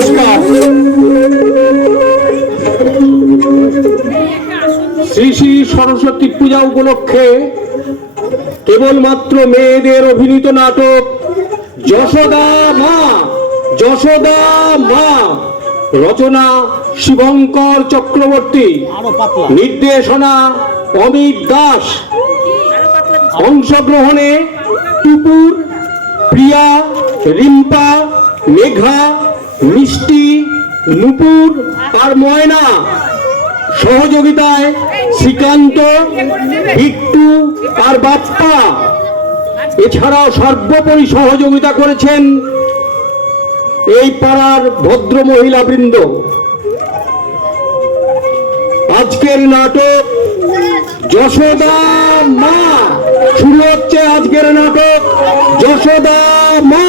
নমস্কার। শ্রী শ্রী সরস্বতী পূজা উপলক্ষে কেবলমাত্র মেয়েদের অভিনীত নাটক যশোদা মা, যশোদা মা, রচনা শিবঙ্কর চক্রবর্তী, নির্দেশনা অমিত দাস, অংশগ্রহণে টুপুর, প্রিয়া, রিম্পা, মেঘা, মিষ্টি, নুপুর আর ময়না। সহযোগিতায় শ্রীকান্ত, বিট্টু আর বাপ্পা। এছাড়াও সর্বোপরি সহযোগিতা করেছেন এই পাড়ার ভদ্র মহিলা বৃন্দ। আজকের নাটক যশোদা মা শুরু হচ্ছে। আজকের নাটক যশোদা মা।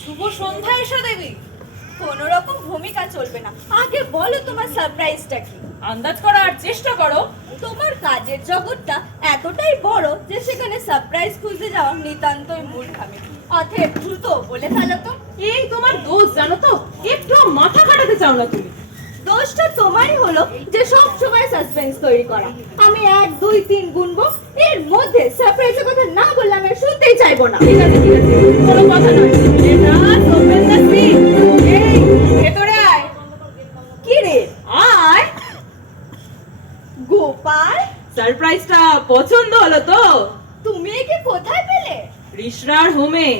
শুভ সন্ধ্যা এসো দেবী। কোন রকম ভূমিকা চলবে না, আগে বলো তোমার সারপ্রাইজটা কি। আন্দাজ করার চেষ্টা করো। তোমার কাজের জগৎটা এতটাই বড় যে সেখানে সারপ্রাইজ খুঁজতে যাওয়া নিতান্তই মূর্খামি। অতএব দ্রুত বলে ফেলো তো। এই তোমার দোষ জানো তো, একটু মাথা খাটাতে চাও না তুমি। দোষটা তোমারই হলো যে সব সময় সাসপেন্স তৈরি করা। আমি 1 2 3 গুনবো, এর মধ্যে সারপ্রাইজের কথা না বললে আমি শুনতেই চাইবো না। ঠিক আছে ঠিক আছে, কোনো কথা নয়। এটা ওপেন দ্য সিন। এই ভেতরে আয়। কি রে? আয়। গোপাল, সারপ্রাইজটা পছন্দ হলো তো? তুমি একে কোথায় পেলে? রিশরার হোমে।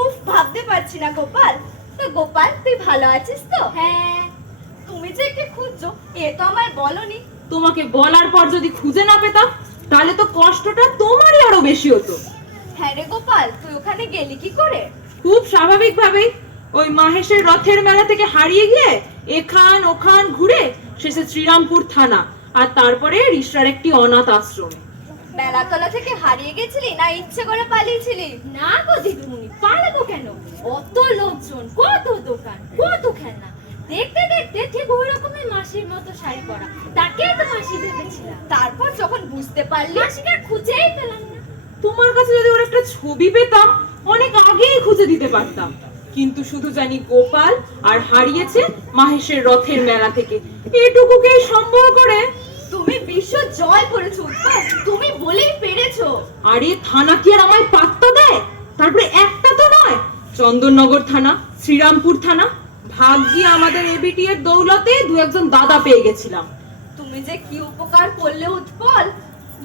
উফ, ভাবতে পারছি না গোপাল। তো গোপাল, তুই ভালো আছিস তো? হ্যাঁ। তুমি যে একে খুঁজছো এ তো আমায় বলনি। তোমাকে বলার পর যদি খুঁজে না পেতাম তাহলে তো কষ্টটা তোমারই আরো বেশি হতো। হ্যাঁ রে গোপাল, তুই ওখানে গেলি কি করে? খুব স্বাভাবিকভাবেই। ওই মাহেশের রথের মেলা থেকে হারিয়ে গিয়ে এখান ওখান ঘুরে শেষে শ্রীরামপুর থানা আর তারপরে রিশরার একটি অনাথ আশ্রমে। মেলাতলা থেকে হারিয়ে গেছিলি না ইচ্ছে করে পালিয়েছিলি? না গো দিদিমণি, পালাবো কেন? অত লোকজন, কত দোকান, কত খেলনা, দেখতে দেখতে ঠিক ওই রকমের মাসির মতো শাড়ি পরা, তাকেই তো মাসি ভেবেছিলাম। তারপর যখন বুঝতে পারলি? মাসিকে আর খুঁজেই পেলাম না। তোমার কাছে যদি ওর একটা ছবি পেতাম অনেক আগেই খুঁজে দিতে পারতাম, কিন্তু শুধু জানি গোপাল আর হারিয়েছে মাহেশের রথের মেলা থেকে। এটুকুকেই সম্ভব করে তুমি বিশ্ব জয় করেছো উৎপল, তুমি বলেই পেরেছো। আরে থানা কি আর আমায় পাত্তা দেয়? তারপরে একটা তো নয়, চন্দননগর থানা, শ্রীরামপুর থানা। ভাগ্যি আমাদের এবিটি এর দৌলতে দু একজন দাদা পেয়ে গেছিলাম। তুমি যে কি উপকার করলে উৎপল।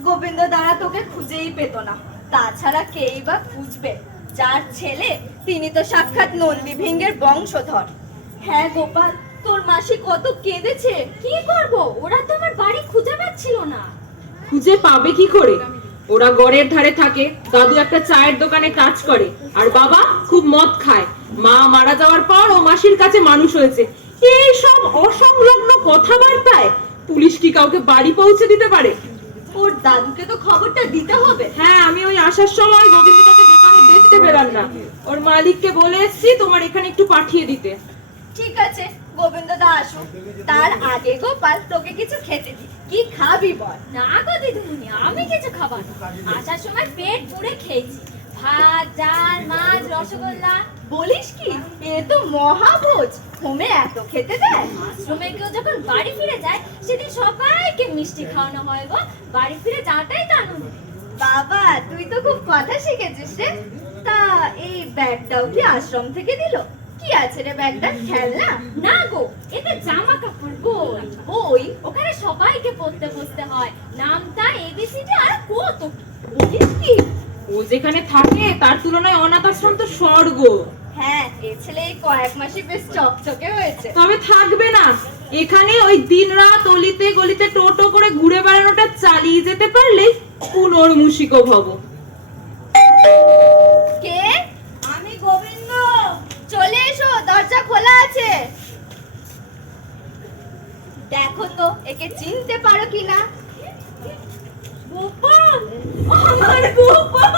গোবিন্দ দ্বারা তোকে খুঁজেই পেত না, তাছাড়া কেই বা খুঁজবে? যার ছেলে তিনি তো সাক্ষাৎ নন্দী ভিঙ্গের বংশধর। হ্যাঁ গোপাল, তোর মাসি কত কেঁদেছে। কি করব? ওরা তো আমার বাড়ি খুঁজে পাচ্ছিল না। খুঁজে পাবে কি করে? ওরা গড়ের ধারে থাকে, দাদু একটা চায়ের দোকানে কাজ করে আর বাবা খুব মদ খায়। মা মারা যাওয়ার পর ও মাসির কাছে মানুষ হয়েছে। এই সব অসংলগ্ন কথাবার্তায় পুলিশ কি কাউকে বাড়ি পৌঁছে দিতে পারে? ওর দাদুকে তো খবরটা দিতে হবে। হ্যাঁ, আমি ওই আসার সময় গোবিন্দটাকে দোকানে দেখতে পেলাম না। ওর মালিককে বলে এসেছি তোমার এখানে একটু পাঠিয়ে দিতে। ঠিক আছে, গোবিন্দ দা আসুক, তার আগে গোপাল তোকে কিছু খেতে দি। কি খাবি বল? না গো দিদিমণি, আমি কিছু খাবার না। আসার সময় পেট পুরে খেয়েছি, ভাত, ডাল, মাছ, রসগোল্লা। বলিস কি? এ তো মহাভোজ। হোমে এত খেতে দেয়? আশ্রমে কেউ যখন বাড়ি ফিরে যায় সেদিন সবাইকে মিষ্টি খাওয়ানো হয় গো। বাড়ি ফিরে যাওয়াটাই তো আনন্দ। বাবা, তুই তো খুব কথা শিখেছিস রে। তা এই ব্যাগটাও কি আশ্রম থেকে দিল? কি আছে রে ব্যাগটা? খেলনা? না গো, এতে জামা কাপড়, বই। বই? ওখানে সবাইকে পড়তে বসতে হয়, নামটা এবিসিডি আর কত কি। বলিস কি? ও যেখানে থাকে তার তুলনায় অনাথ আশ্রম তো স্বর্গ। হ্যাঁ, এ ছেলে এই কয়েক মাসে বেশ চকচকে হয়েছে। তবে থাকবে না, এখানে ওই দিনরাত অলিতে গলিতে টোটো করে ঘুরে বেড়ানোটা চালিয়ে যেতে পারলেই পুনর্মুষিক ভব। কে? আমি গোবিন্দ। চলে এসো, দরজা খোলা আছে। দেখো তো একে চিনতে পারো কিনা। গোপাল, আমার গোপাল।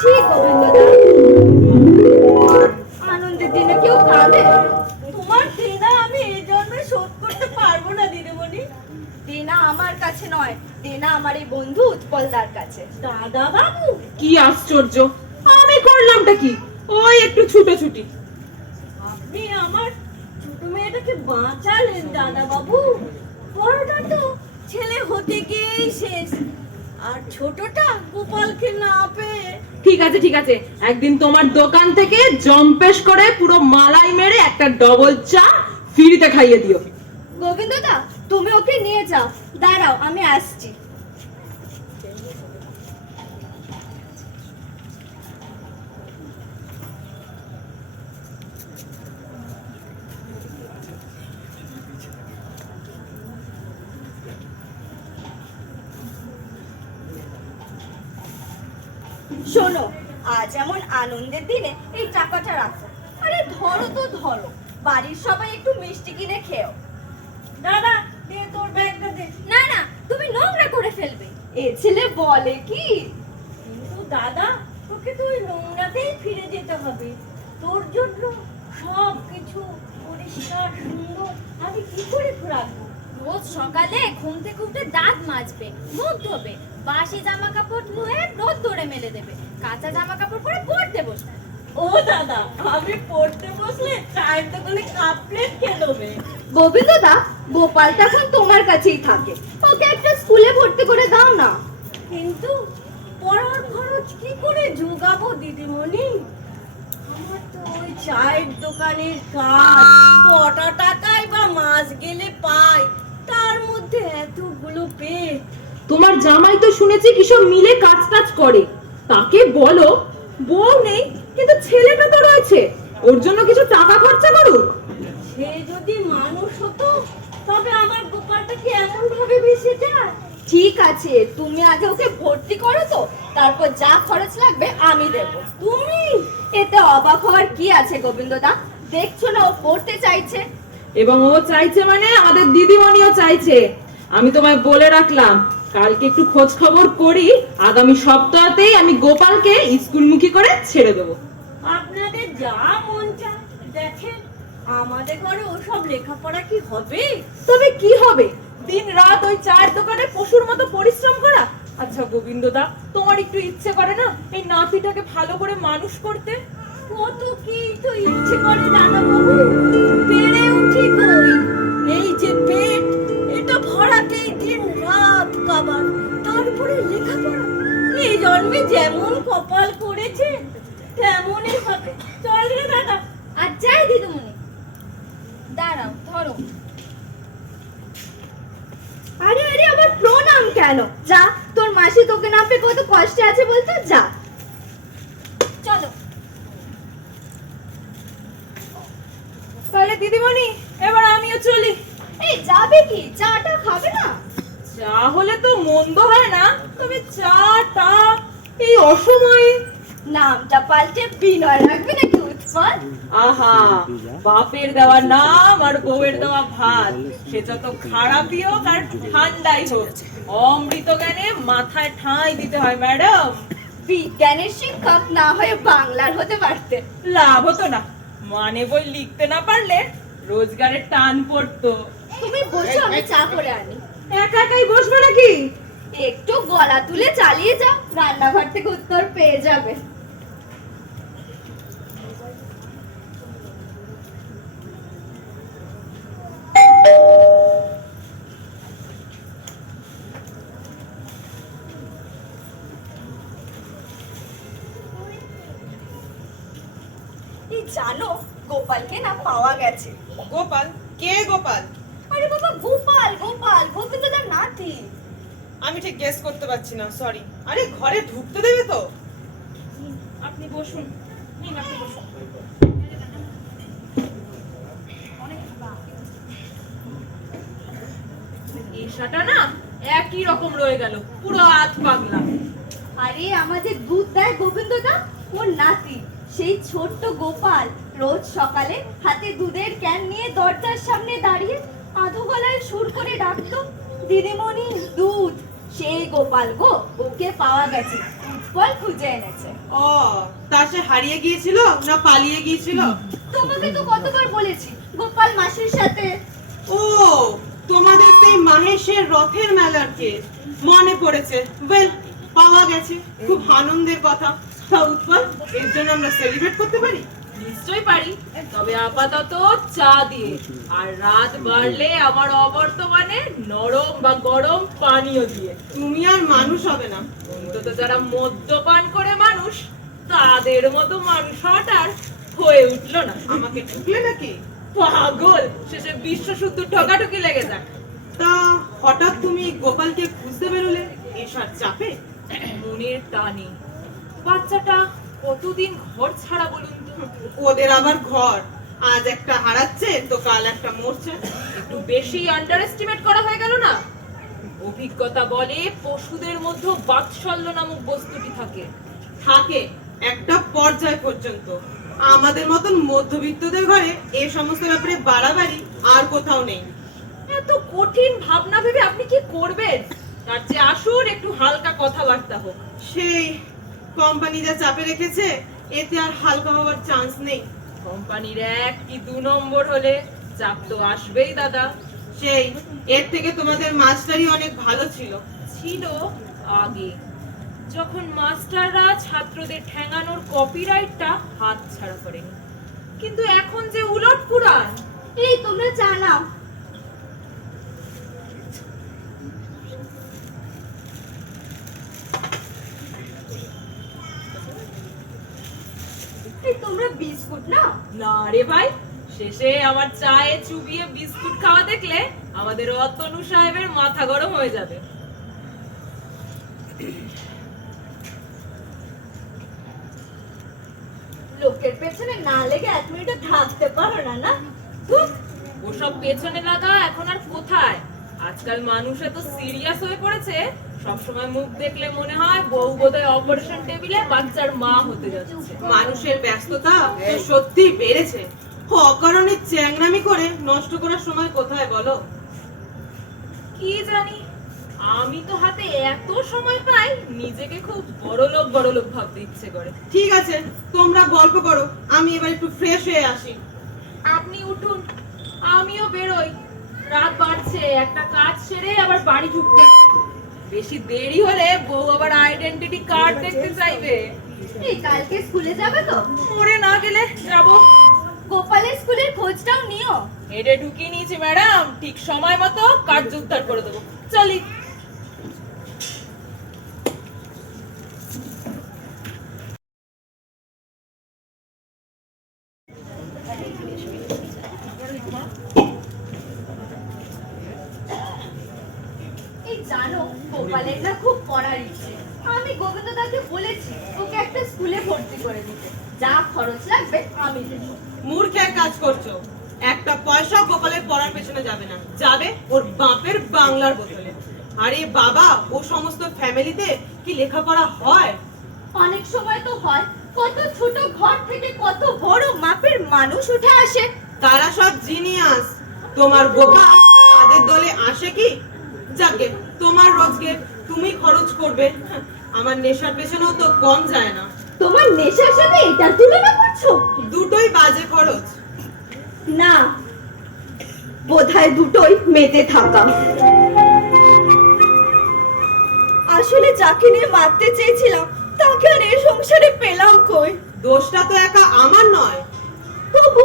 ছি গোবিন্দ দা, আনন্দের দিনে কেউ খাবে? তোমার দেনা আমি এই জন্মে শোধ করতে পারবো না দিদিমণি। দেনা আমার কাছে নয়, দেনা আমার এই বন্ধু উৎপলদার কাছে। দাদা বাবু, কি আশ্চর্য, আমি করলামটা কি? ওই একটু ছুটোছুটি। আপনি আমার ছোট মেয়েটাকে বাঁচালেন দাদা বাবু। বড়টা তো ছেলে হতে গিয়েই শেষ, আর ছোটটা গোপালকে না পেয়ে। ঠিক আছে ঠিক আছে, একদিন তোমার দোকান থেকে জম্পেশ করে পুরো মালাই মেরে একটা ডবল চা ফ্রিতে খাইয়ে দিও। গোবিন্দদা, তুমি ওকে নিয়ে যাও। দাঁড়াও, আমি আসছি। শোনো, আজ এমন আনন্দের দিনে এই টাকাটা রাখো। আরে ধরো তো ধরো, বাড়ির সবাই একটু মিষ্টি কিনে খেও। দাদা, দে তোর ব্যাগটা দে। না না, তুমি নোংরা করে ফেলবে। এ ছেলে বলে কি? কিন্তু দাদা, তোকে তো ওই নোংরাতেই ফিরে যেতে হবে। তোর জন্য সব কিছু পরিষ্কার সুন্দর আমি কি করে রাখবো? রোজ সকালে ঘুম থেকে উঠে দাঁত মাজবে, মুখ ধোবে, বাসি জামা কাপড় ধুয়ে রোদ দৌড়ে মেলে দেবে, কাঁচা জামা কাপড় পরে পড়তে বসবে। ও দাদা, আমি পড়তে বসলে চায়ের দোকানে কাপ প্লেট খেয়ে দেবে। গোবিন্দদা, গোপালটা এখন তোমার কাছেই থাকে, ওকে একটা স্কুলে ভর্তি করে দাও না। কিন্তু পড়ার খরচ কি করে জোগাবো দিদিমণি? আমার তো ওই চায়ের দোকানের কাজ কটা টাকায় বা মাস গেলে পাই, তার মধ্যে এতগুলো পেট। তোমার জামাই তো শুনেছি কিসব মিলে কাজ টাজ করে, তাকে বলো বউ নেই কিন্তু ছেলেটা তো রয়েছে, ওর জন্য কিছু টাকা খরচা করুক। সে যদি মানুষ হতো তবে আমার গোপালটা কি এমন ভাবে ভেসে যায়? ঠিক আছে, তুমি আগে ওকে ভর্তি করো তো, তারপর যা খরচ লাগবে আমি দেব। তুমি? এতে অবাক হওয়ার কি আছে গোবিন্দদা? দেখছো না ও পড়তে চাইছে। এবং ও চাইছে মানে আমাদের দিদিমণিও চাইছে। আমি তোমায় বলে রাখলাম, কালকে একটু খোঁজ খবর করি, আগামী সপ্তাহতেই আমি গোপালকে স্কুলমুখী করে ছেড়ে দেবো। আপনাদের যা মন চায় দেখেন, আমাদের ঘরে ওসব লেখাপড়া কি হবে? তবে কি হবে, দিন রাত ওই চায়ের দোকানে পশুর মতো পরিশ্রম করা? আচ্ছা গোবিন্দদা, তোমার একটু ইচ্ছে করে না এই নাতিটাকে ভালো করে মানুষ করতে? কত কি তো ইচ্ছে করে দাদা বাবু, পেরে উঠি কই। এই যে পেট, এটা ভরাতেই দিন রাত কাবার, তারপরে লেখাপড়া। এই জন্মে যেমন কপাল করেছে তেমনই হবে। চল রে দাদা। আর যাই দিদিমণি, দাঁড়াও, ধরো। আরে আরে, আবার প্রণাম কেন? যা, তোর মাসি তোকে না পেয়ে কত কষ্টে আছে বলতো, যা। চলো। তাহলে দিদিমণি, এবার আমিও চলি। এই যাবে কি? চাটা খাবে না? চা হলে তো মন্দ হয় না, তবে চাটা এই অসময়ে। নামটা পাল্টে বিনয় রাখবে নাকি উৎপল? আহা, বাপের দেওয়া নাম আর বউয়ের দেওয়া ভাত, সে যত খারাপই হোক আর ঠান্ডাই হোক, অমৃত জ্ঞানে মাথায় ঠাঁই দিতে হয় ম্যাডাম। বিজ্ঞানের শিক্ষক না হয়ে বাংলার হতে পারতে। লাভ হতো না, মানে বই লিখতে না পারলে রোজগারের টান পড়তো। তুমি বসো, আমি চা করে আনি। একা একাই বসবে নাকি? একটু গলা তুলে চালিয়ে যাও, রান্নাঘর থেকে উত্তর পেয়ে যাবে। এই জানো, গোপালকে না পাওয়া গেছে। গোপাল? কে গোপাল? আরে বাবা, গোপাল গোপাল, গোবিন্দদার নাতি। আমি ঠিক গেস করতে পারছি না, সরি। আরে ঘরে ঢুকতে দেবে তো? আপনি বসুন, নিন আপনি বসুন। এসাটা না একই রকম রয়ে গেল, পুরো হাত পাগলা। আরে আমাদের দুধ দেয় গোবিন্দদা, ওর নাতি, সেই ছোট্ট গোপাল রোজ সকালে হাতে দুধের ক্যান নিয়ে দরজার সামনে দাঁড়িয়ে আধো গলায় সুর করে ডাকতো, দিদিমণি দুধ। সেই গোপাল গো, ওকে পাওয়া গেছে, উৎপল খুঁজে এনেছে। ও, তা সে হারিয়ে গিয়েছিল না পালিয়ে গিয়েছিল? তোমাকে তো কতবার বলেছি গোপাল মাসির সাথে। ও, তোমাদের সেই মাহেশের রথের মেলার কেস মনে পড়েছে। ওয়েল, পাওয়া গেছে, খুব আনন্দের কথা। তা উৎপল, এর জন্য আমরা সেলিব্রেট করতে পারি? নিশ্চয়ই পারি, তবে আপাতত চা দিয়ে, আর রাত বাড়লে আমার অবর্তমানে নরম বা গরম পানীয় দিয়ে। তুমি আর মানুষ হবে না। অন্তত যারা মদ্যপান করে মানুষ, তাদের মতো মানুষ হওয়াটা আর হয়ে উঠলো না। আমাকে ঠুকলে নাকি? পাগল, শেষে বিশ্ব শুদ্ধ ঠকাঠকি লেগে যাক। তা হঠাৎ তুমি গোপালকে খুঁজতে বেরোলে এসার চাপে? মনের টানে। বাচ্চাটা কতদিন ঘর ছাড়া বলুন তো? ওদের আবার ঘর, আজ একটা হারাচ্ছে তো কাল একটা মরছে। একটু বেশি আন্ডার এস্টিমেট করা হয়ে গেল না? অভিজ্ঞতা বলে পশুদের মধ্যে বাৎসল্য নামক বস্তুটি থাকে। থাকে একটা পর্যায় পর্যন্ত। আমাদের মতন মধ্যবিত্তদের ঘরে এ সমস্ত ব্যাপারে বাড়াবাড়ি আর কোথাও নেই। এত কঠিন ভাবনা ভেবে আপনি কি করবেন? তার চেয়ে আসুন একটু হালকা কথাবার্তা হোক। সেই কোম্পানি যা চাপে রেখেছে, এতে আর হালকা হওয়ার চান্স নেই। কোম্পানির 1 কি 2 নম্বর হলে চাপ তো আসবেই দাদা। সেই এর থেকে তোমাদের মাস্টারই অনেক ভালো ছিল। ছিল আগে, যখন মাস্টাররা ছাত্রদের ঠ্যাঙানোর কপিরাইটটা হাত ছাড়া করেনি। কিন্তু এখন যে উলট পুরাণ। এই তোমরা চা নাও। এই তোমরা বিস্কুট নাও। না রে ভাই, শেষে আমার চায়ে চুবিয়ে বিস্কুট খাওয়া দেখলে আমাদের অতনু সাহেবের মাথা গরম হয়ে যাবে। লোকের পেছনে না লেগে 1 মিনিটও থাকতে পারো না, না? ধুৎ, ওসব পেছনে লাগা এখন আর কোথায়। আজকাল মানুষ এত সিরিয়াস হয়ে পড়েছে, সবসময় মুখ দেখলে মনে হয় বউ বোধহয় অপারেশন টেবিলে বাচ্চার মা হতে যাচ্ছে। মানুষের ব্যস্ততা তো সত্যিই বেড়েছে। অকারণে চ্যাংরামি করে নষ্ট করার সময় কোথায় বলো? কি জানি, আমি তো হাতে এত সময় পাই, নিজেকে খুব বড়লোক ভাবতে ইচ্ছে করে। ঠিক আছে, তোমরা গল্প করো, আমি এবার একটু ফ্রেশ হয়ে আসি। আপনি উঠুন, আমিও বেরোই। রাত বাড়ছে, একটা কাজ সেরে আবার বাড়ি ঢুকতে হবে। বেশি দেরি হলে বউ আবার আইডেন্টিটি কার্ড দেখতে চাইবে। এই কালকে স্কুলে যাবে তো? মরে না গেলে যাব। গোপালের স্কুলের খোঁজটাও নিও। হেডে ঢুকিয়ে নিয়েছি ম্যাডাম, ঠিক সময় মতো কার্ড উদ্ধার করে দেবো। চলি। এই জানো, গোপালের না খুব পড়ার ইচ্ছে। আমি গোবিন্দ দাকে বলেছি ওকে একটা স্কুলে ভর্তি করে দিতে। যা খরচ লাগবে আমি দেবো। মূর্খের কাজ করছো। একটা পয়সা গোপালের পড়ার পেছনে যাবে না, যাবে ওর বাপের বাংলার বোতলে। আরে বাবা, ও সমস্ত ফ্যামিলিতে কি লেখাপড়া হয়? অনেক সময় তো হয়, কত ছোট ঘর থেকে কত বড় মাপের মানুষ উঠে আসে। তারা সব জিনিয়াস। তোমার গোপাল তাদের দলে আসে কি? যাকে তোমার রোজগার তুমি খরচ করবে, আমার নেশার পেছনেও তো কম যায় না। তোমার নেশার সাথে এটা তুলনা করছো? দুটোই বাজে খরচ। না, বোধহয় দুটোই মেতে থাকা। আসলে যাকে নিয়ে মারতে চেয়েছিলাম তাকে আর এই সংসারে পেলাম কই। দোষটা তো একা আমার নয়। তবু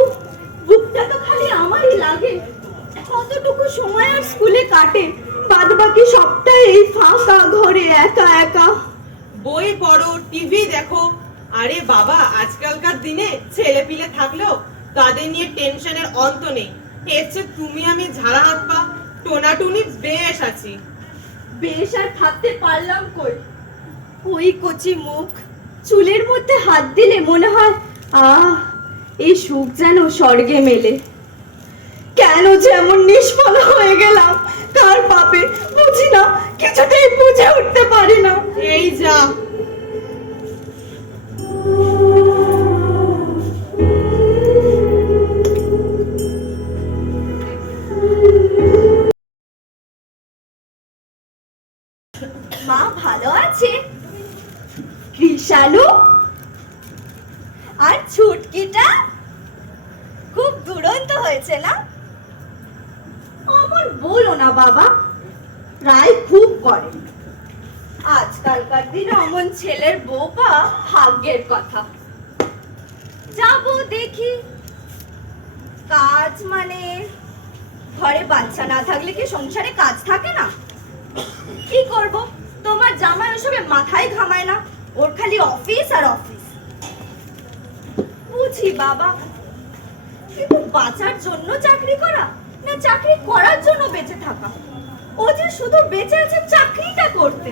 বুকটা তো খালি আমারই লাগে। কতটুকু সময় আর স্কুলে কাটে, বাদ বাকি সবটাই এই ফাঁকা ঘরে একা একা। বই পড়ো, টিভি দেখো। আরে বাবা, আজকালকার দিনে ছেলে পিলে থাকলেও তাদের নিয়ে টেনশনের অন্ত নেই। এর চেয়ে তুমি আমি ঝাড়া হাত পা টোনাটুনি বেশ আছি। বেশ আর থাকতে পারলাম কই। ওই কচি মুখ, চুলের মধ্যে হাত দিলে মনে হয় এই সুখ যেন স্বর্গে মেলে। কেন যেমন নিষ্ফল হয়ে গেলাম, কার পাপে বুঝি না, কিছুতেই বুঝে উঠতে পারি না। এই যা, হয়েছে না? অমন বলো না বাবা, রায় খুব করে। আজকালকার দিনে অমন ছেলের বউ পাওয়া ভাগ্যের কথা। যাবো দেখি। কাজ মানে ঘরে বাচ্চা না থাকলে কি সংসারে কাজ থাকে না? কি করব, তোমার জামাই ওসবে মাথায় ঘামায় না, ওর খালি অফিস আর অফিস। বুঝি বাবা, কিন্তু বাঁচার জন্য চাকরি করা না চাকরি করার জন্য বেঁচে থাকা? ও যে শুধু বেঁচে আছে চাকরিটা করতে।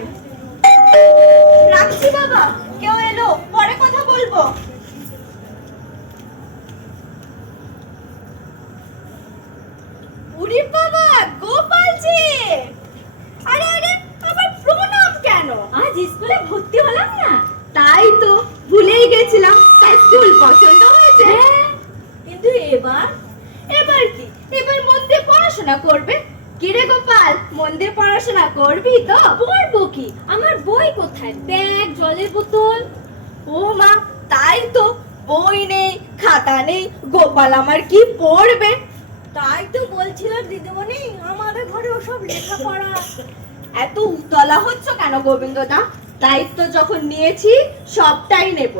রাখছি বাবা, কেউ এলো, পরে কথা বলবো। উরি বাবা, গোপাল জি! আরে আরে, আমার প্রণাম কেন? আজ স্কুলে ভর্তি হলাম না। তাই তো ভুলেই গেছিলাম। তাই স্কুল পছন্দ হয়েছে? কিন্তু এবার কি? এবার মন দিয়ে পড়াশোনা করবে? কিরে গোপাল, মন দিয়ে পড়াশোনা করবি তো? পড়বো কি? আমার বই কোথায়? ব্যাগ, জলের বোতল। ও মা, তাই তো, বই নেই, খাতা নেই, গোপাল আমার কি পড়বে? তাই তো বলছিলাম দিদিমণি, আমাদের ঘরে ওসব লেখাপড়া। এত উতলা হচ্ছ কেন গোবিন্দদা? দায়িত্ব যখন নিয়েছি সবটাই নেব।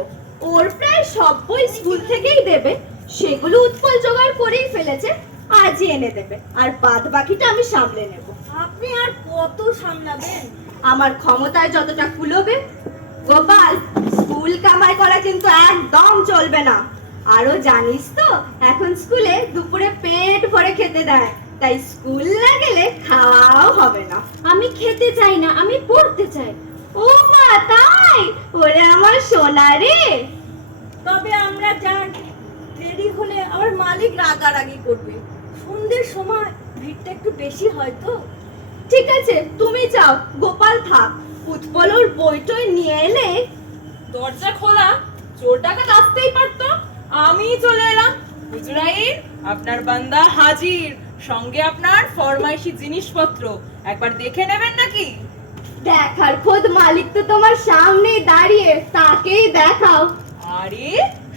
ওর প্রায় সব বই স্কুল থেকেই দেবে, সেগুলো উৎপল জোগাড় করেই ফেলেছে, আজই এনে দেবে, আর বাদ বাকিটা আমি সামলে নেব। আপনি আর কত সামলাবেন? আমার ক্ষমতায় যতটা কুলোবে। গোপাল, স্কুল কামাই করা কিন্তু একদম চলবে না। আরো জানিস তো, এখন স্কুলে দুপুরে পেট ভরে খেতে দেয়, তাই স্কুল না গেলে খাওয়াও হবে না। আমি খেতে চাই না, আমি পড়তে চাই। ও মা, তাই? ওরে আমার সোনা রে। তবে আমরা যান, দেরি হলে আমার মালিক রাগারাগি করবে। সন্ধ্যের সময় ভিড়টা একটু বেশি হয় তো। ঠিক আছে, তুমি যাও, গোপাল থাক। উৎপল ওর বইটই নিয়ে এলে। দরজা খোলা, চোর ডাকাত আসতেই পারতো, আমি চলে এলাম। হুজুরাইন, আপনার বান্দা হাজির, সঙ্গে আপনার ফরমাইশি জিনিসপত্র। একবার দেখে নেবেন নাকি? দেখার খোদ মালিক তো তোমার সামনেই দাঁড়িয়ে, তাকেই দেখাও। আরে,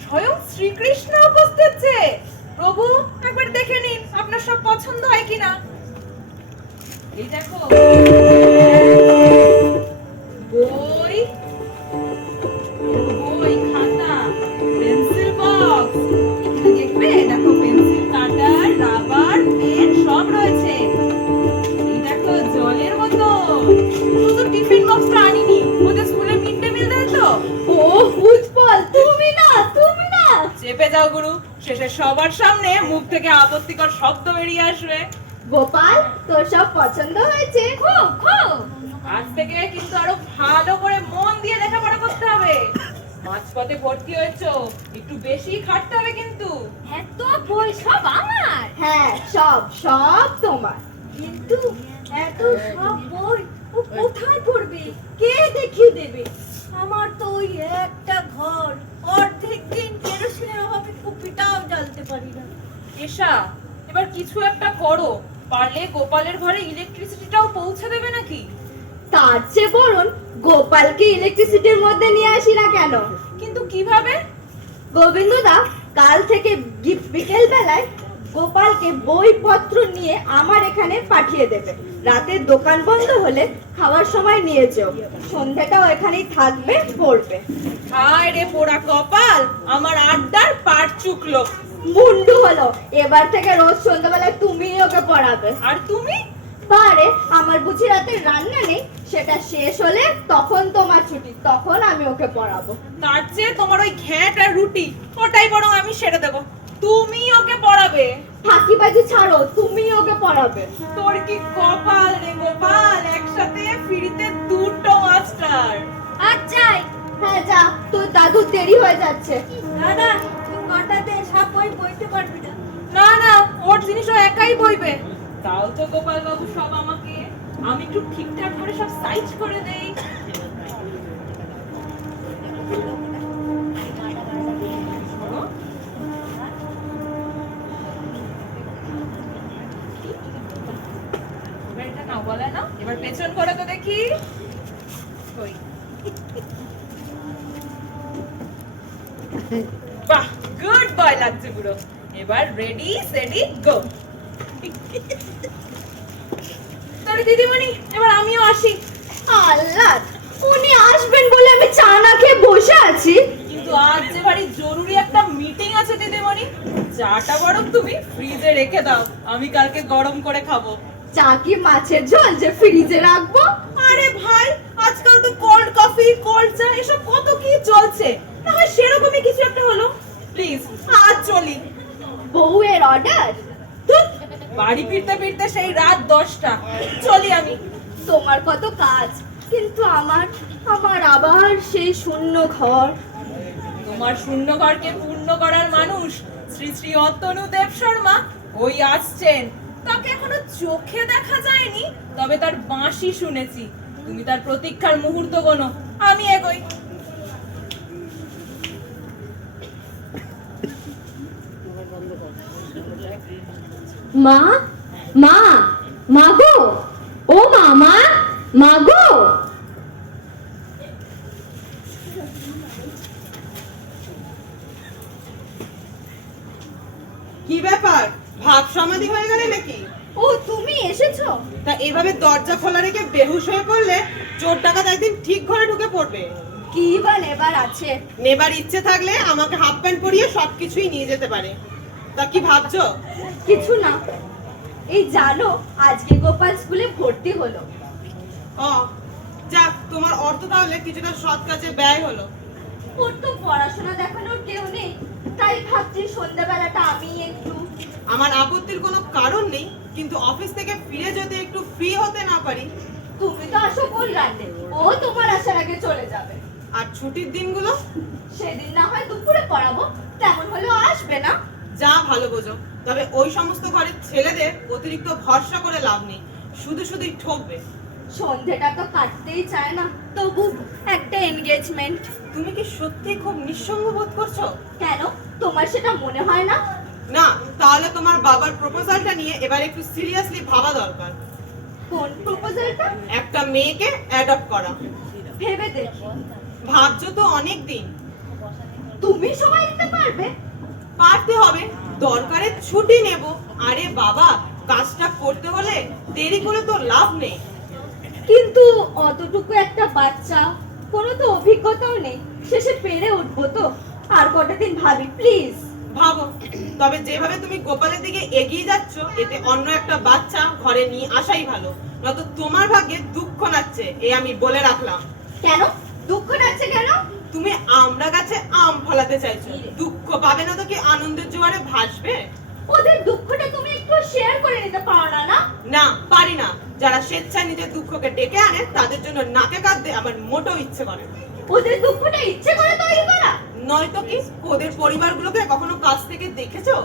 স্বয়ং শ্রীকৃষ্ণ উপস্থিত যে। প্রভু, একবার দেখে নিন আপনার সব পছন্দ হয় কিনা। এই দেখো, বই, বই, খাতা, পেন্সিল বক্স। এখানে দেখবে, দেখো পেন্সিল, কাটার, রাবার, পেন সব রয়েছে। এই দেখো জলের বোতল। শুধু টিফিন বক্সটা আনিনি, ওদের স্কুলে মিড ডে মিল দেয় তো। ও উৎপল, তুমি না, তুমি না। চেপে যাও গুরু, শেষে সবার সামনে মুখ থেকে আপত্তিকর শব্দ বেরিয়ে আসবে। গোপাল, তোর সব পছন্দ হয়েছে? খুব খুব। আজ থেকে কিন্তু আরো ভালো করে মন দিয়ে লেখাপড়া করতে হবে। মাঝপথে ভর্তি হয়েছো, একটু বেশি খাটতে হবে কিন্তু। এত বই সব আমার। হ্যাঁ, সব সব তোমার। কিন্তু এত সব বই ও কোথায় পড়বে? কে দেখিয়ে দেবে? আমার তো ওই একটা ঘর, অর্ধেক দিন কেরোসিনের অভাবে কুপিটাও জ্বালতে পারি না। এসা, এবার কিছু একটা করো, পারলে গোপালের ঘরে ইলেকট্রিসিটিটাও পৌঁছে দেবে নাকি? তার চেয়ে বরং গোপালকে ইলেকট্রিসিটির মধ্যে নিয়ে আসি না কেন? কিন্তু কিভাবে? গোবিন্দদা কাল থেকে বিকেল বেলায় গোপালকে বইপত্র নিয়ে আমার এখানে পাঠিয়ে দেবে। রাতের দোকান বন্ধ হলে খাওয়ার সময় নিয়ে যেও। সন্ধ্যাটাও এখানেই থাকবে, পড়বে। হায় রে পোড়া কপাল, আমার আড্ডার পাট চুকলো। মুন্ডু হলো, এবার থেকে রোজ সন্ধ্যাবেলায় তুমিই ওকে পড়াবে। আর তুমি? পারে, আমার বুঝি রাতের রান্না নেই, সেটা শেষ হলে তখন তোমার ছুটি, তখন আমি ওকে পড়াবো। তার চেয়ে তোমার ওই ঘ্যাট আর রুটি, ওটাই বরং আমি সেরে দেবো। তুমি ওকে পড়াবে? ফাঁকিবাজি ছাড়ো, তুমি ওকে পড়াবে। তোর কি কপাল রে গোপাল, একসাথে ফ্রিতে দুটো মাস্টার। আজ যাই। হ্যাঁ যা, তোর দাদুর দেরি হয়ে যাচ্ছে। দাদা, তুই কটাতে সব বই বইতে পারবি না? না না, ওর জিনিস ও একাই বইবে। তাও তো গোপাল বাবু সব আমাকে, আমি একটু ঠিকঠাক করে সব সাইজ করে দেই। শোনো, এবার এটা নাও, বলে না, এবার পেছন করে তো দেখি। ওই। বাহ, গুড বয় লাগছে পুরো। এবার রেডি সেডি গো। তাহলে দিদিমণি এবার আমিও আসি। আল্লাহ, উনি আসবেন বলে আমি চা না খেয়ে বসে আছি। কিন্তু আজ যে বাড়ি জরুরি একটা মিটিং আছে দিদিমণি, চাটা বরং তুমি ফ্রিজে রেখে দাও, আমি কালকে গরম করে খাবো। চা কি মাছের ঝোল যে ফ্রিজে রাখবো? আরে ভাই, আজকাল তো কোল্ড কফি, কোল্ড চা এসব কত কি চলছে, না হয় সেরকমই কিছু একটা হলো। প্লিজ আজ চলি। বউয়ের অর্ডার? বাড়ি ফিরতে ফিরতে সেই রাত 10টা, চলি আমি। তোমার কত কাজ, কিন্তু আমার আবার সেই শূন্য ঘর। তোমার শূন্য ঘরকে পূর্ণ করার মানুষ শ্রী শ্রী অতনু দেব শর্মা ওই আসছেন। তাকে এখনো চোখে দেখা যায়নি, তবে তার বাঁশি শুনেছি। তুমি তার প্রতীক্ষার মুহূর্ত গোনো, আমি এগোই। মা, মা, মাগো, ও মামা, মাগো। কি ব্যাপার, ভাব সমাধি হয়ে গেলে নাকি? ও তুমি এসেছো? তা এভাবে দরজা খোলা রেখে বেহুশ হয়ে পড়লে চোর ডাকাত একদিন ঠিক ঘরে ঢুকে পড়বে। কি বা নেবার আছে? নেবার ইচ্ছে থাকলে আমাকে হাফ প্যান্ট পরিয়ে সবকিছুই নিয়ে যেতে পারে। তা কি ভাবছো? কিছু না। এই জানো, আজকে গোপাল স্কুলে ভর্তি হলো। ও যাক, তোমার অর্থ তাহলে কিছুটা সৎ কাজে ব্যয় হলো। ওর তো পড়াশোনা দেখানোর কেউ নেই, তাই ভাবছি সন্ধ্যাবেলাটা আমি একটু। আমার আপত্তির কোনো কারণ নেই, কিন্তু অফিস থেকে ফিরে যদি একটু ফ্রি হতে না পারি। তুমি তো আসো কোন রাতে, ও তোমার আসার আগে চলে যাবে। আর ছুটির দিনগুলো সেদিন না হয় দুপুরে পড়াবো, তেমন হলেও আসবে না। যা ভালো বোঝো, তবে ওই সমস্ত ঘরের ছেলেদের অতিরিক্ত ভরসা করে লাভ নেই, শুধু শুধুই ঠকবে। সন্ধেটা তো কাটতেই চায় না, তবু একটা এনগেজমেন্ট। তুমি কি সত্যি খুব নিঃসঙ্গ বোধ করছো? কেন, তোমার সেটা মনে হয় না? না, তাহলে তোমার বাবার প্রপোজালটা নিয়ে এবার একটু সিরিয়াসলি ভাবা দরকার। কোন প্রপোজালটা? একটা মেয়েকে অ্যাডপ্ট করা। ভেবে দেখি। ভাবছো তো অনেক দিন। তুমি সময় দিতে পারবে? পারতে হবে, দরকারে ছুটি নেব। আরে বাবা, কাজটা করতে হলে দেরি করে তো লাভ নেই। কিন্তু অতটুকু একটা বাচ্চা, কোনো তো অভিজ্ঞতাও নেই, শেষে পেরে উঠবো তো? আর কটা দিন ভাবি প্লিজ। ভাবো, তবে যেভাবে তুমি গোপালের দিকে এগিয়ে যাচ্ছ, এতে অন্য একটা বাচ্চা ঘরে নিয়ে আসাই ভালো, নয়তো তোমার ভাগ্যে দুঃখ নাচ্ছে, এ আমি বলে রাখলাম। কেন দুঃখ নাচ্ছে কেন? তুমি আমরা গাছে আম ফলাতে চাইছো, দুঃখ পাবে না তো কি আনন্দের জোয়ারে ভাসবে? ওদের দুঃখটা তুমি একটু শেয়ার করে নিতে পারো না? না না, পারি না। যারা স্বেচ্ছায় নিজের দুঃখকে ডেকে আনে, তাদের জন্য নাকে কাঁদতে আমার মোটেও ইচ্ছে করে না। ওদের দুঃখটা ইচ্ছে করে তৈরি করা। নয়তো কি, ওদের পরিবারগুলোকে কখনো কাছ থেকে দেখেছো?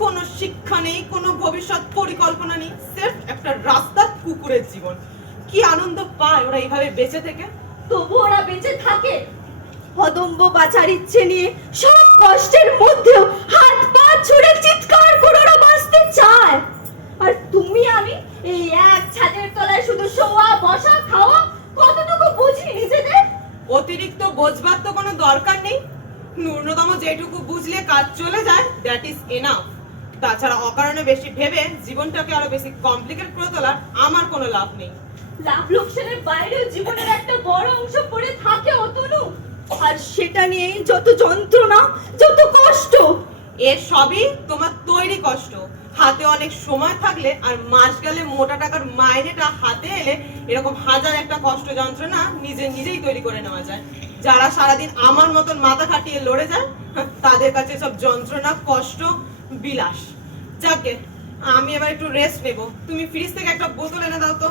কোনো শিক্ষা নেই, কোনো ভবিষ্যৎ পরিকল্পনা নেই, সির্ফ একটা রাস্তার কুকুরের জীবন। কি আনন্দ পায় ওরা এইভাবে বেঁচে থেকে। তবু ওরা বেঁচে থাকে। হদম্ব বাঁচার ইচ্ছে নিয়ে সব কষ্টের মধ্যেও হাত পা ছুড়ে চিৎকার করে ওরা বাঁচতে চায়। আর তুমি আমি এই এক ছাদের তলায় শুধু শোয়া বসা খাওয়া, কতটুকু বুঝি নিজেদের? অতিরিক্ত বোঝবার তো কোনো দরকার নেই, ন্যূনতম যেটুকু বুঝলে কাজ চলে যায়, দ্যাট ইজ এনাফ। তাছাড়া অকারণে বেশি ভেবে জীবনটাকে আরো বেশি কমপ্লিকেট করে তোলার আমার কোনো লাভ নেই। লাভ লোকসানের বাইরেও জীবনের একটা বড় অংশ পড়ে থাকে অতনু, আর সেটা নিয়েই যত যন্ত্রণা, যত কষ্ট। এর সবই তোমার তৈরি কষ্ট। হাতে অনেক সময় থাকলে আর মাস গেলে মোটা টাকার মাইনেটা হাতে এলে এরকম হাজার একটা কষ্ট যন্ত্রণা নিজেই তৈরি করে নেওয়া যায়। যারা সারাদিন আমার মতন মাথা খাটিয়ে লড়ে যায়, তাদের কাছে সব যন্ত্রণা, কষ্ট বিলাস। যাকে আমি এবার একটু রেস্ট নেব। তুমি ফ্রিজ থেকে একটা বোতল এনে দাও তো।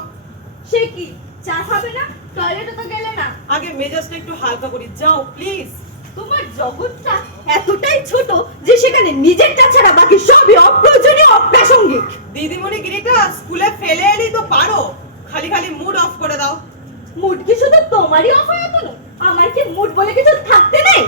সে কি, চা খাবে না? টয়লেটে তো গেলে না। আগে মেজাজটা একটু হালকা করি, যাও প্লিজ। তোমার জগৎটা এতটাই ছোট যে সেখানে নিজেরটা ছাড়া বাকি সবই অপ্রয়োজনীয়, অপ্রাসঙ্গিক। দিদিমণি গিরিটা স্কুলে ফেলে এলেই তো পারো, খালি খালি মুড অফ করে দাও। মুড কি শুধু তোমারই অফ হয় অতনু? আমার কি মুড বলে কিছু থাকতে নেই?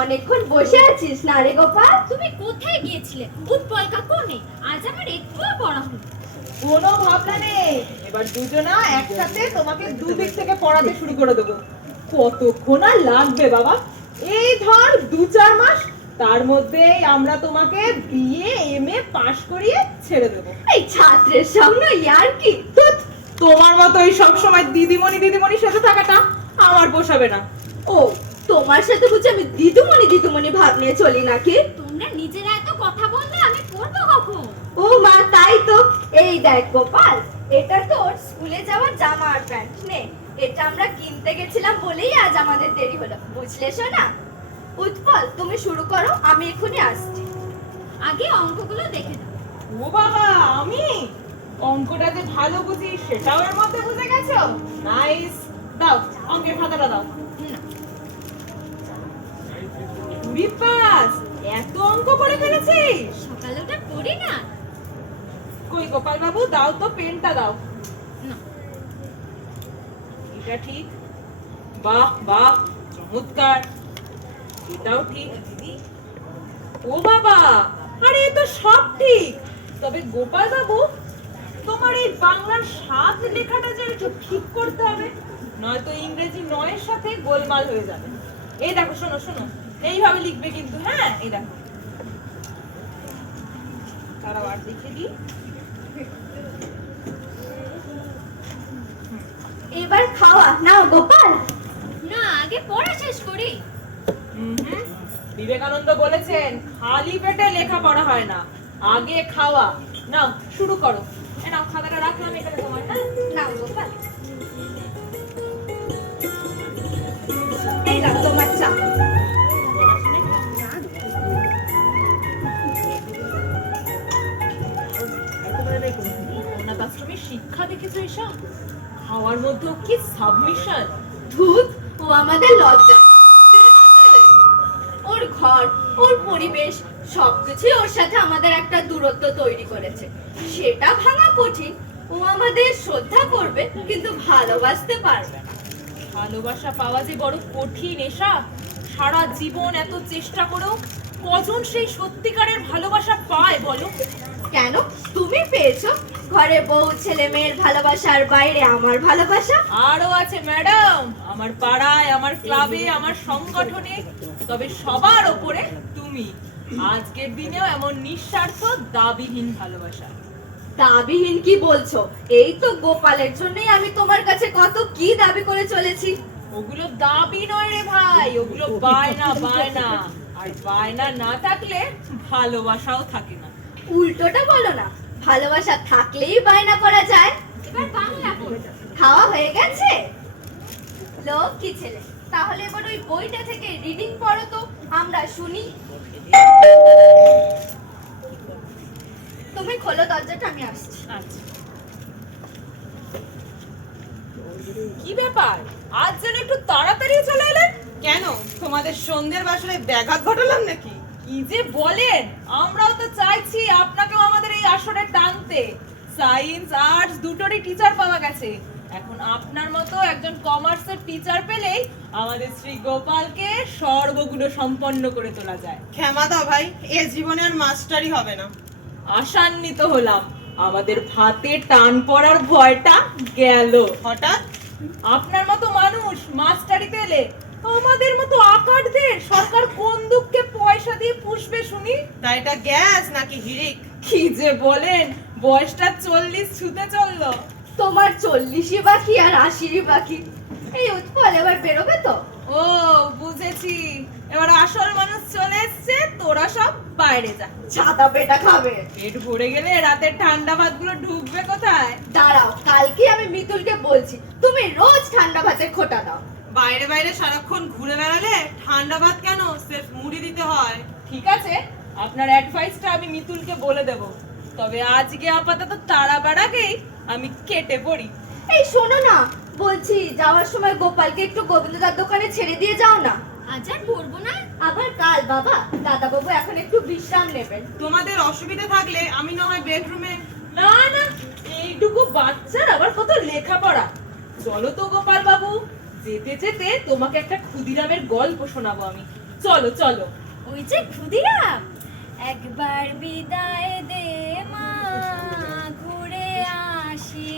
অনেকক্ষণ বসে আছিস না রে গোপাল? তুমি কোথায় গিয়েছিলে? উৎপল কাকু নেই, আজ আমার একটুও পড়া হলো না। কোনো ভাবনা নেই, এবার দুজনা একসাথে তোমাকে দুদিক থেকে পড়াতে শুরু করে দেবো। কতক্ষণ আর লাগবে বাবা? এই ধর 2-4 মাস, তার মধ্যেই আমরা তোমাকে বিএ এমএ পাশ করিয়ে ছেড়ে দেবো। এই ছাত্রের সামনে ইয়ার কি? ধুৎ, তোমার মতো এই সব সময় দিদিমণির সাথে থাকাটা আমার পোষাবে না। ও, তোমার সাথে বুঝি আমি দিদুমণি ভাব নিয়ে চলি নাকি? তোমরা নিজেরা এত কথা বললে আমি পড়বো কখন? ও মা, তাই তো। এই দেখ গোপাল, এটা তোর স্কুলে যাওয়ার জামা আর প্যান্ট নে। এটা আমরা কিনতে গেছিলাম বলেই আজ আমাদের দেরি হলো, বুঝলে সোনা? উৎপল, তুমি শুরু করো, আমি এক্ষুনি আসছি। আগে অঙ্কগুলো দেখে নাও। ও বাবা, আমি অঙ্কটা যে ভালো বুঝি সেটাও এর মধ্যে বুঝে গেছো? নাইস, দাও অঙ্কের খাতাটা দাও। বিপাস, এত অঙ্ক করে ফেলেছিস? সকালে ওটা পড়ি না। কই গোপাল বাবু, দাও তো পেনটা দাও। না। এটা ঠিক, বাহ বাহ, চমৎকার। এটাও ঠিক। ও বাবা, আরে এ তো সব ঠিক। তবে গোপাল বাবু, তোমার এই বাংলার ৭ লেখাটা যে একটু ঠিক করতে হবে, নয়তো ইংরেজি ৯ এর সাথে গোলমাল হয়ে যাবে। এই দেখো, শোনো শোনো, এইভাবে লিখবে কিন্তু, হ্যাঁ? এই দেখো, তারা আর লিখে দিই। এবার খাওয়া নাও গোপাল। না, আগে পড়া শেষ করি। বিবেকানন্দ বলেছেন, খালি পেটে লেখাপড়া হয় না, আগে খাওয়া। নাও শুরু করো। এ নাও, খাতাটা রাখলাম এখানে তোমার, হ্যাঁ? নাও গোপাল, এই নাও তোমার চা। অনাথাশ্রমের শিক্ষা দেখেছো এসব? খাওয়ার মধ্যেও কি সাবমিশন! ধুত, ও আমাদের লজ্জা। ওর ঘর, ওর পরিবেশ সবকিছুই ওর সাথে আমাদের একটা দূরত্ব তৈরি করেছে। সেটা ভাঙা কঠিন। ও আমাদের শ্রদ্ধা করবে কিন্তু ভালোবাসতে পারবে না। ভালোবাসা পাওয়া যে বড় কঠিন এসা। সারা জীবন এত চেষ্টা করেও কজন সেই সত্যিকারের ভালোবাসা পায় বলো? কেন, তুমি পেয়েছো? ঘরে বউ ছেলে মেয়ের ভালোবাসার বাইরে আমার ভালোবাসা। আরো আছে ম্যাডাম, আমার পাড়ায়, আমার ক্লাবে, আমার সংগঠনে। তবে সবার ওপরে তুমি। আজকের দিনেও এমন নিঃস্বার্থ দাবিহীন ভালোবাসা। দাবিহীন কি বলছো? এই তো গোপালের জন্যই আমি তোমার কাছে কত কি দাবি করে চলেছি। ওগুলো দাবি নয় রে ভাই, ওগুলো বায়না বায়না। আর বায়না না থাকলে ভালোবাসাও থাকে না। উল্টোটা বলো না, ভালোবাসা থাকলেই বায়না করা যায়। এবার বাংলা পড়ো। খাওয়া হয়ে গেছে? লক্ষ্মী ছেলে, তাহলে এবার ওই বইটা থেকে রিডিং পড়ো তো, আমরা শুনি। তুমি খোলো দরজাটা, আমি আসছি। আচ্ছা, কি ব্যাপার, আজ যেন একটু তাড়াতাড়ি চলে এলেন? কেন, তোমাদের সন্ধ্যের বাসরে ব্যাঘাত ঘটালাম নাকি? কি কি যে বলেন, আমরাও তো চাইছি আপনাকেও আমাদের এই আসরে টানতে। সায়েন্স আর্টস দুটোরই টিচার পাওয়া গেছে, এখন আপনার মতো একজন কমার্সের টিচার পেলেই আমাদের শ্রী গোপালকে সর্বগুণ সম্পন্ন করে তোলা যায়। ক্ষমা দাও ভাই, এ জীবনে আর মাস্টারই হবে না। আশান্বিত হলাম, আমাদের ভাতে টান পড়ার ভয়টা গেল। হঠাৎ আপনার মতো মানুষ মাস্টারি পেলে আমাদের মতো আকারদের সরকার কোন দুঃখে পয়সা দিয়ে পুষবে শুনি? তা এটা গ্যাস নাকি হিরিক? কি যে বলেন, বয়সটা 40 ছুতে চললো। তোমার 40ই বাকি আর 80ই বাকি। এই উৎপল এবার বেরোবে তো? ও বুঝেছি, এবার আসল মানুষ চলে এসছে, তোরা সব বাইরে যা। ছাতা পেটা খাবে। পেট ভরে গেলে রাতের ঠান্ডা ভাতগুলো ঢুকবে কোথায়? দাঁড়াও, কালকে আমি মিতুলকে বলছি তুমি রোজ ঠান্ডা ভাতের খোটা দাও। বাইরে বাইরে সারাক্ষণ ঘুরে বেড়ালে ঠান্ডা ভাত কেন, সির্ফ মুড়ি দিতে হয়। ঠিক আছে, আপনার অ্যাডভাইসটা আমি মিতুলকে বলে দেব, তবে আজকে আপাতত তারা বাড়াকেই আমি কেটে পড়ি। এই শোনো না, বলছি যাওয়ার সময় গোপালকে একটু গোবিন্দদার দোকানে ছেড়ে দিয়ে যাও না। আজ আর পড়বো না। আবার কাল বাবা, দাদা বাবু এখন একটু বিশ্রাম নেবেন। তোমাদের অসুবিধা থাকলে আমি না হয় বেডরুমে। না না, এইটুকু বাচ্চার আবার কত লেখাপড়া। চলো তো গোপাল বাবু, যেতে যেতে তোমাকে একটা ক্ষুদিরামের গল্প শোনাবো আমি। চলো চলো। ওই যে ক্ষুদিরাম, একবার বিদায় দে মা, ঘুরে আসি।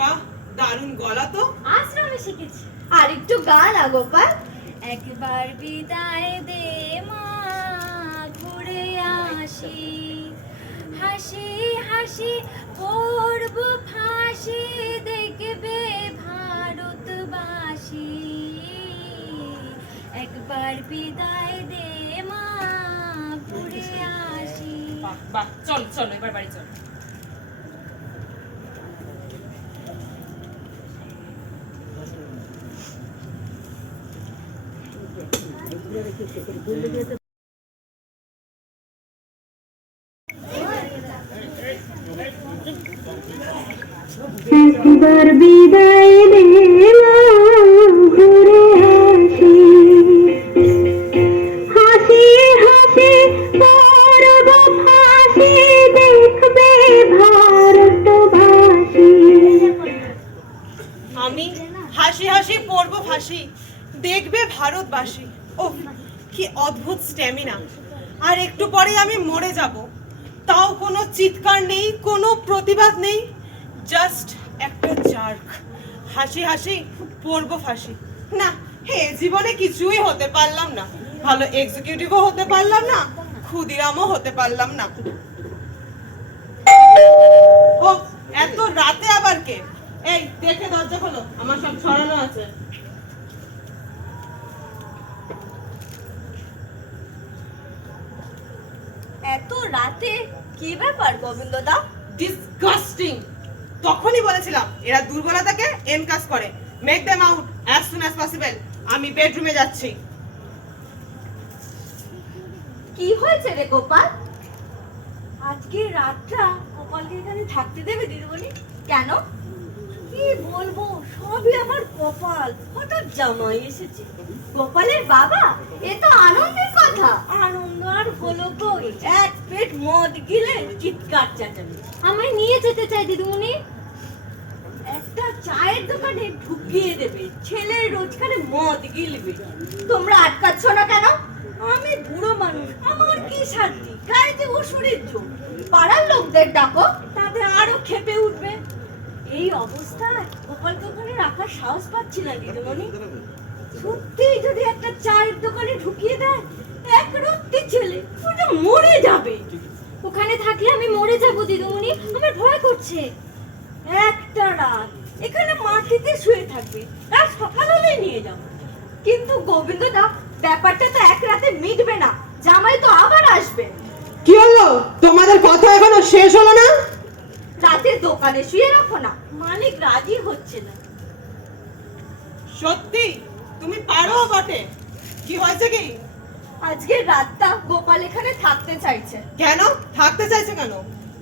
বাহ, দারুণ গলা তো। আশ্রমে শিখেছি। আর একটু গা না গোপাল। একবার বিদায় দে মা, ঘুরে আসি, হাসি হাসি পড়ব ফাঁসি, দেখবে ভারতবাসী। একবার বিদায় দে মা, ঘুরে আসি। বাহ বাহ, চলো চলো এবার বাড়ি চলো। একবার বিদায় দিলাম ঘুরে হাসি, হাসি হাসি পড়ব ফাঁসি, দেখবে ভারতবাসী। আমি হাসি হাসি পড়বো ফাঁসি, দেখবে ভারতবাসী। ও কি অদ্ভুত স্ট্যামিনা। আর একটু পরে আমি মরে যাব, তাও কোনো চিৎকার নেই, কোনো প্রতিবাদ নেই, জাস্ট একটা জার্ক। হাসি হাসি পড়বো ফাঁসি। না, হে জীবনে কিছুই হতে পারলাম না, ভালো এক্সিকিউটিভও হতে পারলাম না, ক্ষুদিরামও হতে পারলাম না। ও এত রাতে আবার কে? এই দেখে দরজা খোলো, আমার সব ছড়ানো আছে। এত রাতে কি ব্যাপার গোবিন্দদা? ডিসগাস্টিং। তখনই বলেছিলাম এরা দুর্বলতাকে এনকাজ করে। Make them out as soon as possible. আমি বেডরুমে যাচ্ছি। কি হয়েছে রে গোপাল? আজকে রাতটা গোপালকে এখানে থাকতে দেবে দিদিমণি? কেন? কি বলবো, সবই আমার কপাল। হঠাৎ জামাই এসেছে। গোপালের বাবা? এ তো আনন্দের কথা। আনন্দ আর হলো কই, এক পেট মদ গিলে চিৎকার চেঁচাবে। আমায় নিয়ে যেতে চাই দিদিমণি। একটা চায়ের দোকানে ঢুকিয়ে দেবে, ছেলের রোজগারে মদ গিলবে। তোমরা আটকাচ্ছ না কেন? আমি বুড়ো মানুষ, আমার কি শান্তি, গায়ে অসুরের জোর। পাড়ার লোকদের ডাকো, তাতে আরো খেপে উঠবে। এই অবস্থায় গোপালকে ওখানে রাখার সাহস পাচ্ছি না দিদিমণি। সত্যিই যদি একটা চায়ের দোকানে ঢুকিয়ে দেয়, এক রত্তি ছেলে ওটা মরে যাবে। ওখানে থাকলে আমি মরে যাবো দিদিমণি, আমার ভয় করছে। একটা রাত এখানে মাটিতে শুয়ে থাকবে, আর সকাল হলে নিয়ে যাও। কিন্তু গোবিন্দদা, ব্যাপারটা তো এক রাতে মিটবে না, জামাই তো আবার আসবে। কি হলো, তোমাদের কথা এখনো শেষ হলো না? রাতে দোকানে শুয়ে রাখো না, মালিক রাজি হচ্ছে না। সত্যি তুমি পারো বটে। কি হয়েছে কি? আজকে রাতটা গোপাল এখানে থাকতে চাইছে। কেন থাকতে চাইছে কেন?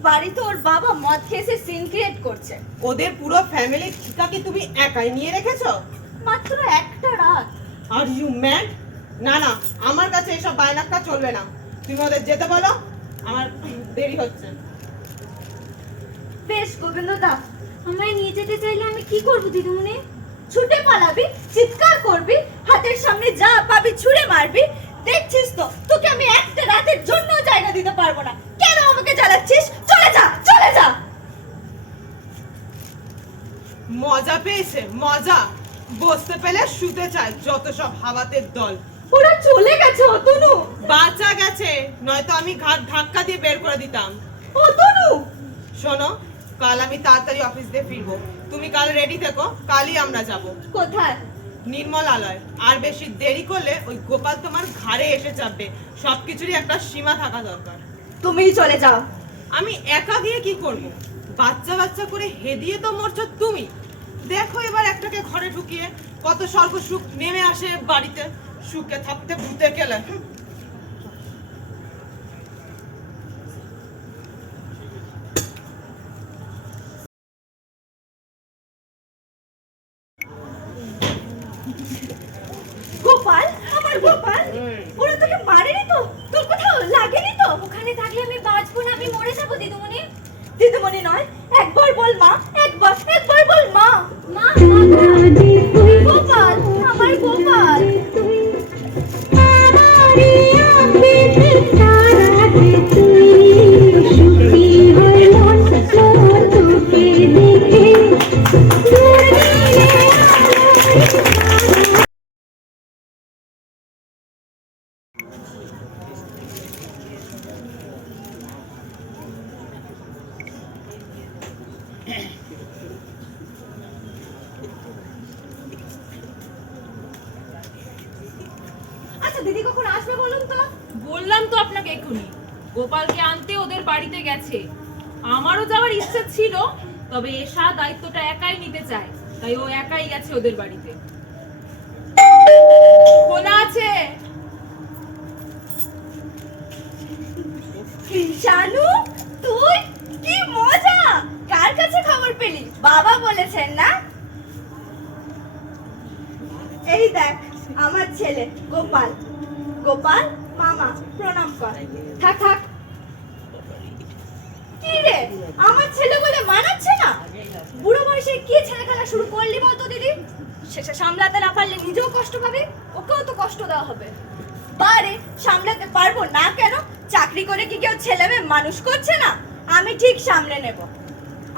বাড়িতে ওর বাবা মদ খেয়ে সিন ক্রিয়েট করছে। ওদের পুরো ফ্যামিলির ঠিকা কি তুমি একাই নিয়ে রেখেছো? মাত্র একটা রাত। Are you mad? না না, আমার কাছে এসব বায়নাক্কা চলবে না। তুমি ওদের যেতে বলো, আমার দেরি হচ্ছে। বেশ গোবিন্দদা, আমায় নিয়ে যেতে চাইলে আমি কি করবো দিদিমণি? ছুটে পালাবি, চিৎকার করবি, হাতের সামনে যা পাবি ছুঁড়ে মারবি। দেখছিস তো, তোকে আমি একটা রাতের জন্য জায়গা দিতে পারবো না। কেন আমাকে জ্বালাচ্ছিস? চলে যা, চলে যা। মজা পেয়েছে, মজা। বসতে পেলে শুতে চায়, যত সব হাওয়াতের দল। ওরা চলে গেছে অতনু। বাঁচা গেছে, নয়তো আমি ঘাট ধাক্কা দিয়ে বের করে দিতাম। অতনু, শোনো, কাল আমি তাড়াতাড়ি অফিস দিয়ে ফিরবো। তুমি কাল রেডি থেকো, কালই আমরা যাব কোথায়? নির্মলালয়। আর বেশি দেরি করলে ওই গোপাল তোমার ঘাড়ে এসে চাপবে। সবকিছুরই একটা সীমা থাকা দরকার। তুমিই চলে যাও। আমি একা গিয়ে কি করব? বাচ্চা বাচ্চা করে হেদিয়ে তো মরছো তুমি। দেখো এবার একটাকে ঘরে ঢুকিয়ে কত স্বর্গ সুখ নেমে আসে বাড়িতে। সুখে থাকতে ভূতে গেলে। গোপাল, আমার গোপাল, ওরা তোকে মারেনি তো? তোর কোথাও লাগেনি তো? ওখানে থাকলে আমি বাঁচবো না, আমি মরে যাবো দিদিমণি। দিদিমণি নয়, একবার বল মা, একবার বল মা। মা, গোপাল, আমার গোপাল। আমারে আঁখে তারাতে তুই সুখী হয়ে মন তোকে দেখে দূর দিলে আচ্ছা দিদি কখন আসবে বলুন তো? বললাম তো আপনাকে এক্ষুনি, গোপালকে আনতে ওদের বাড়িতে গেছে। আমারও যাওয়ার ইচ্ছা ছিল, তবে এসা দায়িত্বটা একাই নিতে চায়, তাই ও একাই গেছে ওদের বাড়িতে। খোলা আছে। কৃষাণু, তুই? কি মজা! কার কাছে খবর পেলি? বাবা বলেছেন না? এই দেখ আমার ছেলে গোপাল। গোপাল, মামা প্রণাম কর। থাক থাক। কি রে, আমার ছেলে বলে মানাচ্ছে না? বুড়ো বয়সে কি ছেলে খেলা শুরু করলি বলতো দিদি? শেষে সামলাতে না পারলে নিজেও কষ্ট পাবে, ওকেও তো কষ্ট দেওয়া হবে। বারে, সামলাতে পারবো না কেন? চাকরি করে কি কেউ ছেলে মেয়ে মানুষ করছে না? আমি ঠিক সামলে নেব।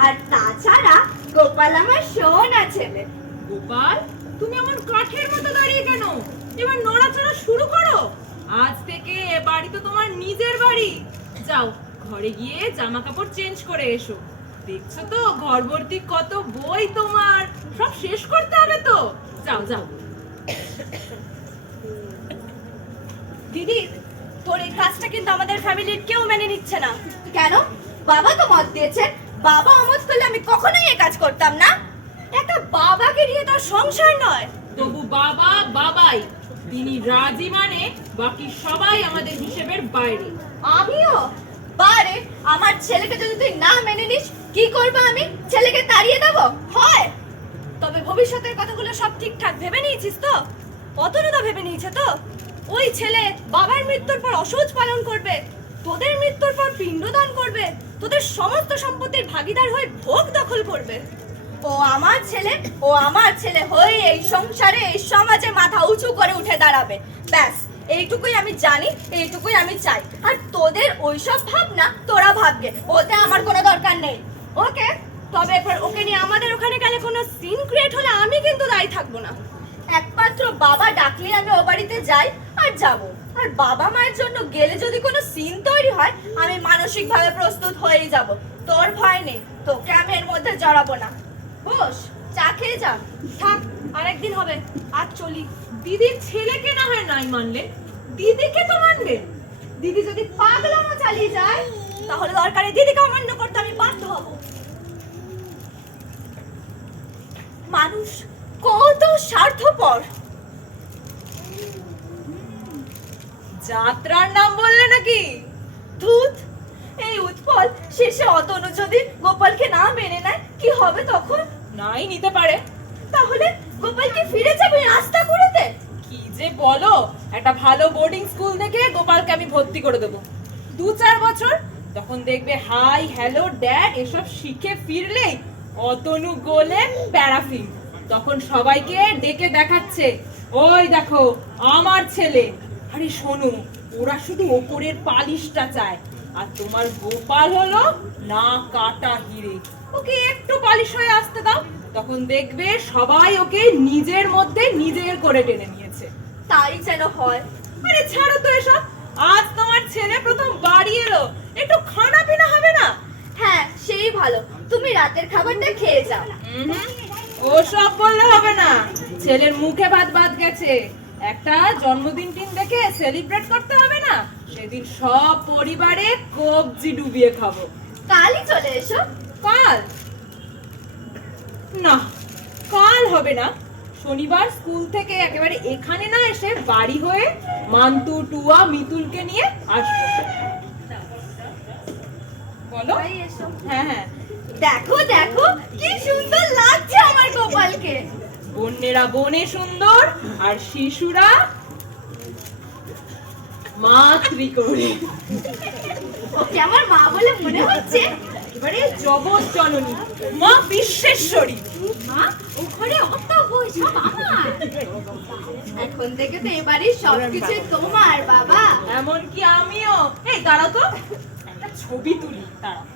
আর তাছাড়া গোপাল আমার সোনা ছেলে। গোপাল, তুমি আমার কাঠের মতো দাঁড়িয়ে কেন? এবার নড়াচড়া শুরু করো। আজ থেকে এ বাড়ি তো তোমার নিজের বাড়ি। যাও, ঘরে গিয়ে জামা কাপড় চেঞ্জ করে এসো। দেখছো তো ঘর ভর্তি কত বই তোমার, সব শেষ করতে হবে তো। যাও যাও। দিদি, তোর এই কাজটা কিন্তু আমাদের ফ্যামিলির কেউ মেনে নিচ্ছে না। কেন? বাবা তো মত দিয়েছে। বাবা অমত করলে আমি কখনোই এই কাজ করতাম না। একটা বাবাকে নিয়ে তোর সংসার নয়। তবু বাবা বাবাই, তিনি রাজি মানে বাকি সবাই আমাদের হিসেবের বাইরে। আমিও? বারে, আমার ছেলেকে যদি তুই না মেনে নিস, কি করবো আমি? ছেলেকে তাড়িয়ে দেবো? হয়। তবে ভবিষ্যতের কথাগুলো সব ঠিকঠাক ভেবে নিয়েছিস তো? অতনুদা ভেবে নিয়েছে তো? ওই ছেলে বাবার মৃত্যুর পর অসহ্য পালন করবে, তোদের মৃত্যুর পর পিণ্ডদান করবে, তোদের সমস্ত সম্পত্তির ভাগীদার হয়ে ভোগ দখল করবে। ও আমার ছেলে হয়ে এই সংসারে, এই সমাজে মাথা উঁচু করে উঠে দাঁড়াবে। ব্যাস, এইটুকুই আমি জানি, এইটুকুই আমি চাই। আর তোদের ওইসব ভাবনা তোরা ভাববে, ওতে আমার কোনো দরকার নেই। ওকে, তবে এরপর ওকে নিয়ে আমাদের ওখানে গেলে কোনো সিন ক্রিয়েট হলে আমি কিন্তু দায়ী থাকবো না। একমাত্র বাবা ডাকলে আমি ও বাড়িতে যাই আর যাব। আর বাবা মায়ের জন্য গেলে যদি কোনো সিন তৈরি হয়, আমি মানসিকভাবে প্রস্তুত হয়েই যাব। তোর ভয় নেই, তোকে আমি এর মধ্যে জড়াবো না। বস, চা খেয়ে যা। থাক, আরেকদিন হবে। আজ চলি। দিদির ছেলেকে না হয় নাই মানলে, দিদিকে তো মানবে। দিদি যদি পাগলামো চালিয়ে যায়, তাহলে দরকারে দিদিকে অমান্য করতে আমি বাধ্য হব। মানুষ কত স্বার্থপর। যাত্রার নাম বললে নাকি? ধুত, এই উৎপল শেষে অতনু যদি গোপালকে না মেনে নেয়, কি হবে তখন? নাই নিতে পারে। তাহলে গোপালকে ফিরে যাবে রাস্তা কুড়েতে? কি যে বলো একটা ভালো বোর্ডিং স্কুল দেখে গোপালকে আমি ভর্তি করে দেবো 2-4 বছর, তখন দেখবে হাই হ্যালো ড্যাড এসব শিখে ফিরলেই অতনু গোলে প্যারাফিন, তখন সবাইকে ডেকে দেখাচ্ছে ওই দেখো আমার ছেলে। আরে শোনো, ওরা শুধু ওপরের পালিশটা চায়, আর তোমার গোপাল হলো না কাটা হিরে। ওকে একটু পালিশ হয়ে আসতে দাও, তখন দেখবে সবাই ওকে নিজের মধ্যে নিজের করে টেনে নিয়েছে। তাই যেন হয়। আরে ছাড়ো তো এসব, আজ তোমার ছেলে প্রথম বাড়ি এলো, একটু খানা পিনা হবে না? হ্যাঁ সেই ভালো, তুমি রাতের খাবারটা খেয়ে যাও। ওসব বললে হবে না, ছেলের মুখে ভাত ভাত গেছে, একটা জন্মদিন টিন দেখে সেলিব্রেট করতে হবে না? সেদিন সব পরিবারে কবজি ডুবিয়ে খাবো। কালই চলে এসো। কাল না, কাল হবে না, শনিবার স্কুল থেকে একেবারে এখানে না এসে বাড়ি হয়ে মান্তু টুয়া মিতুলকে নিয়ে আসবো। বলো। তাই এসো। হ্যাঁ হ্যাঁ, দেখো দেখো কি সুন্দর লাগছে আমার গোপালকে। বন্যেরা বনে সুন্দর আর শিশুরা মাতৃকরে। ওকে আমার মা বলে মনে হচ্ছে। এবারে জগৎ জননী মা বিশ্বেশ্বরী। মা ও ঘরে অত বই সব আমার। এখন থেকে তো এবারে সবকিছু তোমার বাবা। এমনকি আমিও। এই দাঁড়াও তো, একটা ছবি তুলি, দাঁড়াও।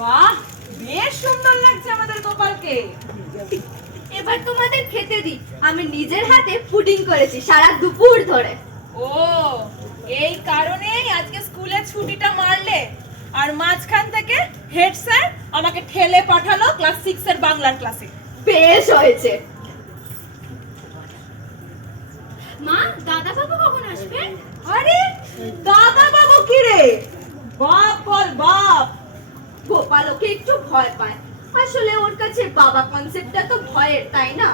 বাহ, বেশ সুন্দর লাগছে আমাদের গোপালকে। এবার তোমাদের খেতে দিই, আমি নিজের হাতে পুডিং করেছি সারা দুপুর ধরে। ও, এই কারণেই আজকে স্কুলে ছুটিটা মারলে, আর মাঝখান থেকে হেড স্যার আমাকে ঠেলে পাঠালো ক্লাস 6 এর বাংলার ক্লাসে। বেশ হয়েছে। মা দাদা বাবু কখন আসবেন? আরে দাদা বাবু কি রে? বাপ বল বাপ। গোপাল ওকে একটু ভয় পায়, আসলে ওর কাছে বাবা কনসেপ্টটা তো ভয়ের, তাই না?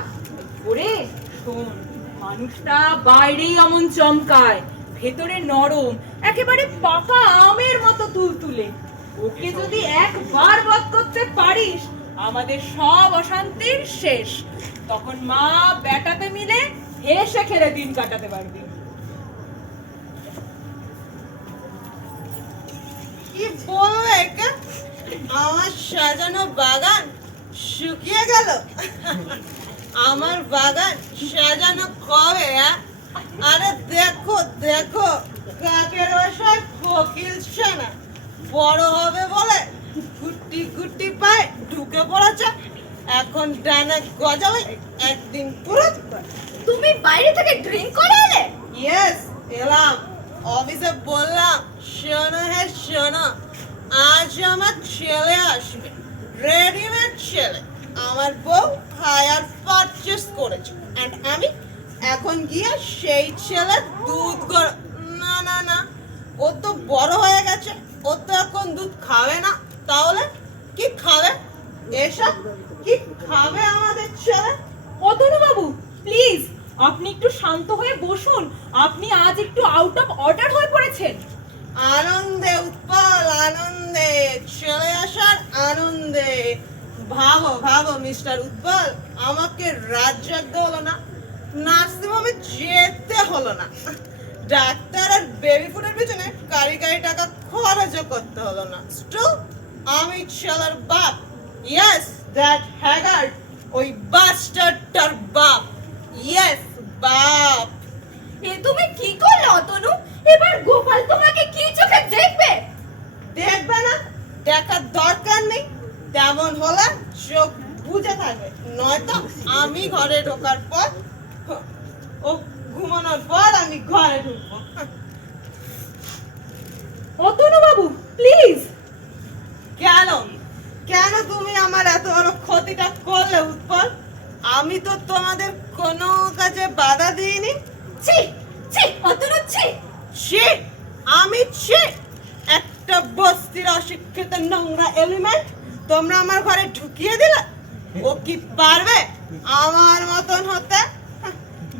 ওরে শোন, মানুষটা বাইরেই অমন চমকায়, ভেতরে নরম, একেবারে পাকা আমের মতো তুলতুলে। ওকে যদি একবার বধ করতে পারিস, আমাদের সব অশান্তির শেষ। তখন মা বেটাতে মিলে হেসে খেলে দিন কাটাতে পারবি। কি বলবে একে? আমার সাজানো বাগান শুকিয়ে গেল। আমার বাগান সাজানো কবে? আরে দেখো দেখো, কাকের বাসায় ফকিলছে না, বড় হবে বলে গুটি গুটি পায়ে ঢুকে পড়েছে, এখন ডানা গজালে একদিন পুরো। তুমি বাইরে থেকে ড্রিঙ্ক করে এলে? ইয়েস, এলাম। অফিসে বললাম শোনো শোনো, আজ আমার ছেলে আসবে, রেডিমেড ছেলে। আমার বউ হায়ার পারচেস করেছে, এন্ড আমি এখন গিয়ে সেই ছেলের দুধ গরম। না না না, ও তো বড় হয়ে গেছে, ও তো এখন দুধ খাবে না। তাহলে কি খাবে? এসব কি খাবে আমাদের ছেলে? অতনু বাবু প্লিজ, আপনি একটু শান্ত হয়ে বসুন। আপনি আজ একটু আউট অফ অর্ডার হয়ে পড়েছেন। আনন্দে উৎপল, আনন্দে চলে আসার আনন্দে। ভাবো ভাবো মিস্টার উৎপল, আমাকে রাত জাগতে হলো না, নার্সিংহোমে যেতে হলো না, ডাক্তার আর বেবি ফুডের পিছনে কারি কারি টাকা খরচও করতে হলো না। স্টিল আমি ছেলের বাপ। ইয়েস, দ্যাট হ্যাগার্ড, ওই বাস্টার্ডটার বাপ। ইয়েস, বাপ। এ তুমি কি করলে অতনু? এবার গোপাল তোমাকে কি চোখে দেখবে? দেখবে না, দেখার দরকার নেই। তেমন হলে চোখ বুঝে থাকবে, নয়তো আমি ঘরে ঢোকার পর, ও ঘুমানোর পর আমি ঘরে ঢুকবো। অতনু বাবু প্লিজ। কেন কেন তুমি আমার এত বড় ক্ষতিটা করলে উৎপল? আমি তো তোমাদের কোনো কাজে বাধা দিইনি। ছি ছি অতনু ছি। ছি, আমি ছি? একটা বস্তির অশিক্ষিত নোংরা এলিমেন্ট তোমরা আমার ঘরে ঢুকিয়ে দিলে? ও কি পারবে আমার মতন হতে?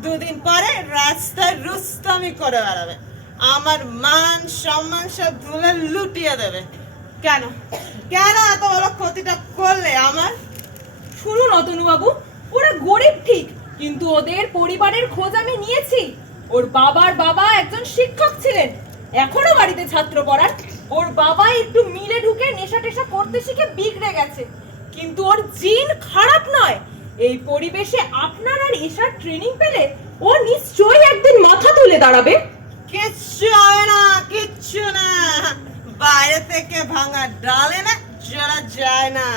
দুদিন পরে রাস্তায় রুস্তামি করে বেড়াবে, আমার মান সম্মান সব ধুলে লুটিয়ে দেবে। কেন কেন এত বড় ক্ষতিটা করলে আমার? শুনুন অতনু বাবু, ওরা গরিব ঠিক, কিন্তু ওদের পরিবারের খোঁজ আমি নিয়েছি। ওর বাবার বাবা একজন শিক্ষক ছিলেন, এখনো বাড়িতে ছাত্র পড়ান। ওর বাবা একটু মিলে ঢুকে নেশা টেশা করতে শিখে বিগড়ে গেছে, কিন্তু ওর জিন খারাপ নয়। এই পরিবেশে আপনার আর এসার ট্রেনিং পেলে ও নিশ্চয়ই একদিন মাথা তুলে দাঁড়াবে। কিচ্ছু হবে না, কিচ্ছু না। বাইরে থেকে ভাঙা ডালে না জোড়া যায় না।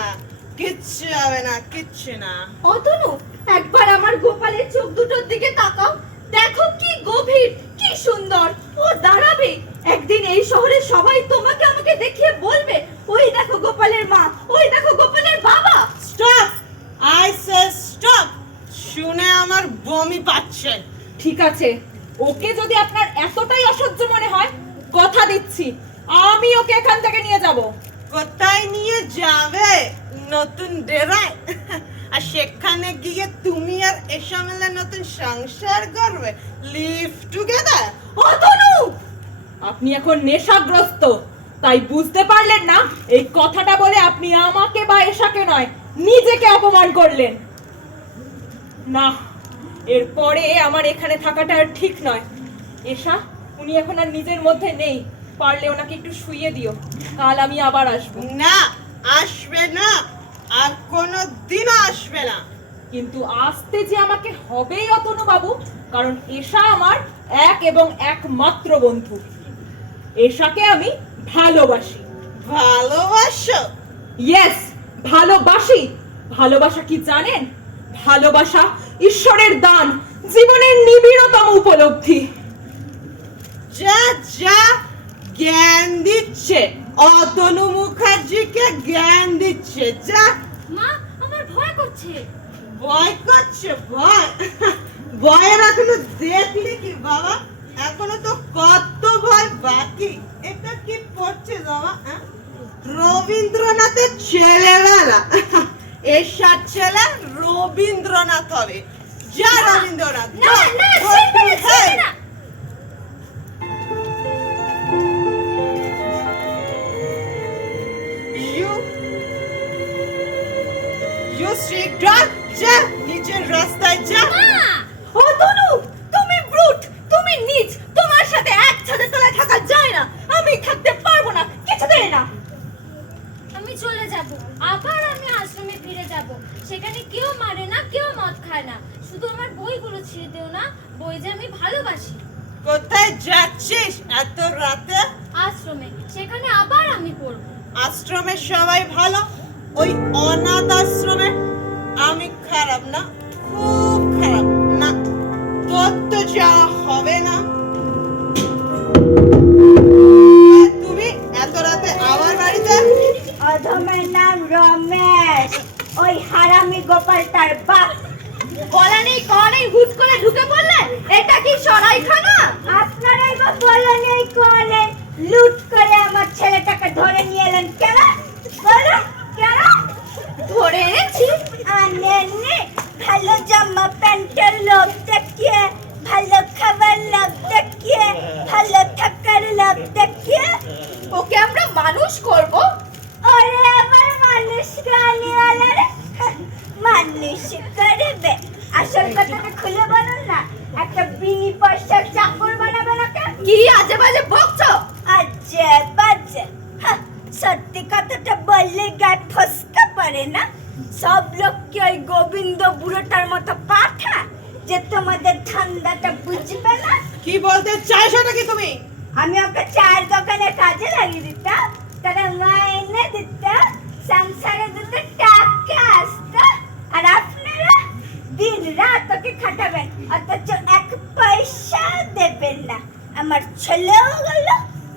কিচ্ছু হবে না, কিচ্ছু না। অতনু, একবার আমার গোপালের চোখ দুটোর দিকে তাকাও, দেখো কি গভীর, কি সুন্দর। ও দাঁড়াবে একদিন, এই শহরের সবাই তোমাকে আমাকে দেখিয়ে বলবে, ওই দেখো গোপালের মা, ওই দেখো গোপালের বাবা। Stop, I say stop. শুনে আমার বমি পাচ্ছে। ঠিক আছে, ওকে যদি আপনার এতটাই অসহ্য মনে হয়, কথা দিচ্ছি আমি ওকে এখান থেকে নিয়ে যাব। কোথায় নিয়ে যাবে? নতুন ডেরায়? আর সেখানে গিয়ে তুমি আর এসা মিলে নতুন সংসার করবে, লিভ টুগেদার। অতনু, আপনি এখন নেশাগ্রস্ত, তাই বুঝতে পারলেন না। এই কথাটা বলে আপনি আমাকে বা এশাকে নয়, নিজেকে অপমান করলেন। না, এরপরে আমার এখানে থাকাটা আর ঠিক নয়। এশা, উনি এখন আর নিজের মধ্যে নেই, পারলে ওনাকে একটু শুইয়ে দিও, কাল আমি আবার আসবো। না, আসবে না, আর কোনো দিনও আসবে না। কিন্তু আসতে যে আমাকে হবেই অতনু বাবু, কারণ এশা আমার এক এবং একমাত্র বন্ধু। এশাকে আমি ভালোবাসি। ভালোবাসো? ইয়েস, ভালোবাসি। ভালোবাসা কি জানেন? ভালোবাসা ঈশ্বরের দান, জীবনের নিবিড়তম উপলব্ধি। যা যা জ্ঞান দিচ্ছে, অতনু মুখার্জিকে জ্ঞান দিচ্ছে। যা। মা, আমার ভয় করছে। ভয় করছে? ভয়? ভয়ের এখনো দেখলি কি বাবা? এখনো তো কত ভয় বাকি। এটা কি পড়ছে বাবা? রবীন্দ্রনাথের ছেলেবেলা। এসার ছেলে রবীন্দ্রনাথ হবে। যা রবীন্দ্রনাথ। না না, ছেড়ে না, ছেড়ে না। You street dog, যা নিচের রাস্তায় যা। অতনু, তুমি ব্রুট, তুমি নীচ, তোমার সাথে এক ছাদের তলায় থাকা যায় না। আমি থাকতে পারবো না, কিছুতেই না। আমি চলে যাব, আবার আমি আশ্রমে ফিরে যাব। সেখানে কেউ মারে না, কেউ মদ খায় না। শুধু আমার বইগুলো ছিঁড়ে দিও না, বই যে আমি ভালোবাসি। কোথায় যাচ্ছিস এত রাতে? আশ্রমে, সেখানে আবার আমি পড়বো। আশ্রমে সবাই ভালো, ওই অনাথ আশ্রমে আমি খারাপ না? খুব খারাপ না? তোর তো যাওয়া হবে না। তুমি এত রাতে আমার বাড়িতে? অধমের নাম রমেশ, ওই হারামি গোপালটার বাপ। বলা নেই কওয়া নেই, হুট করে ঢুকে পড়লে। এটা কি সরাইখানা? আপনারাই বা বলা নেই কওয়া নেই, লুট করে আমার ছেলেটাকে ধরে নিয়ে এলেন কেন? বলো কেন ধরে এনেছি? আনেননি, ভালো জামা প্যান্টের লোক দেখিয়ে, ভালো খাবার লোক দেখিয়ে, ভালো থাকার লোক দেখিয়ে ওকে আমরা মানুষ করব। আরে আবার মানুষ কানিওয়ালা রে, মানুষ করবে। আসল কথাটা খুলে বলুন না, একটা বিনি পয়সার চাকর বানাবে না কেন? কি আজে বাজে বকছো? আজে বাজে? সত্যি কথাটা বললে গায়ে ফসকা পড়ে না? সব লোক কি ওই গোবিন্দ বুড়োটার মতো পাঠা যে তোমাদের ঠান্ডাটা বুঝবে না? কি বলতে চাইছো নাকি তুমি? আমি ওকে চায়ের দোকানে কাজে লাগিয়ে দিতাম, তারা মাইনে দিত, সংসারে দুটো টাকা আসতো, আর আপনারা দিন রাত ওকে খাটাবেন, অথচ এক পয়সা দেবেন না। আমার ছেলেও গেল,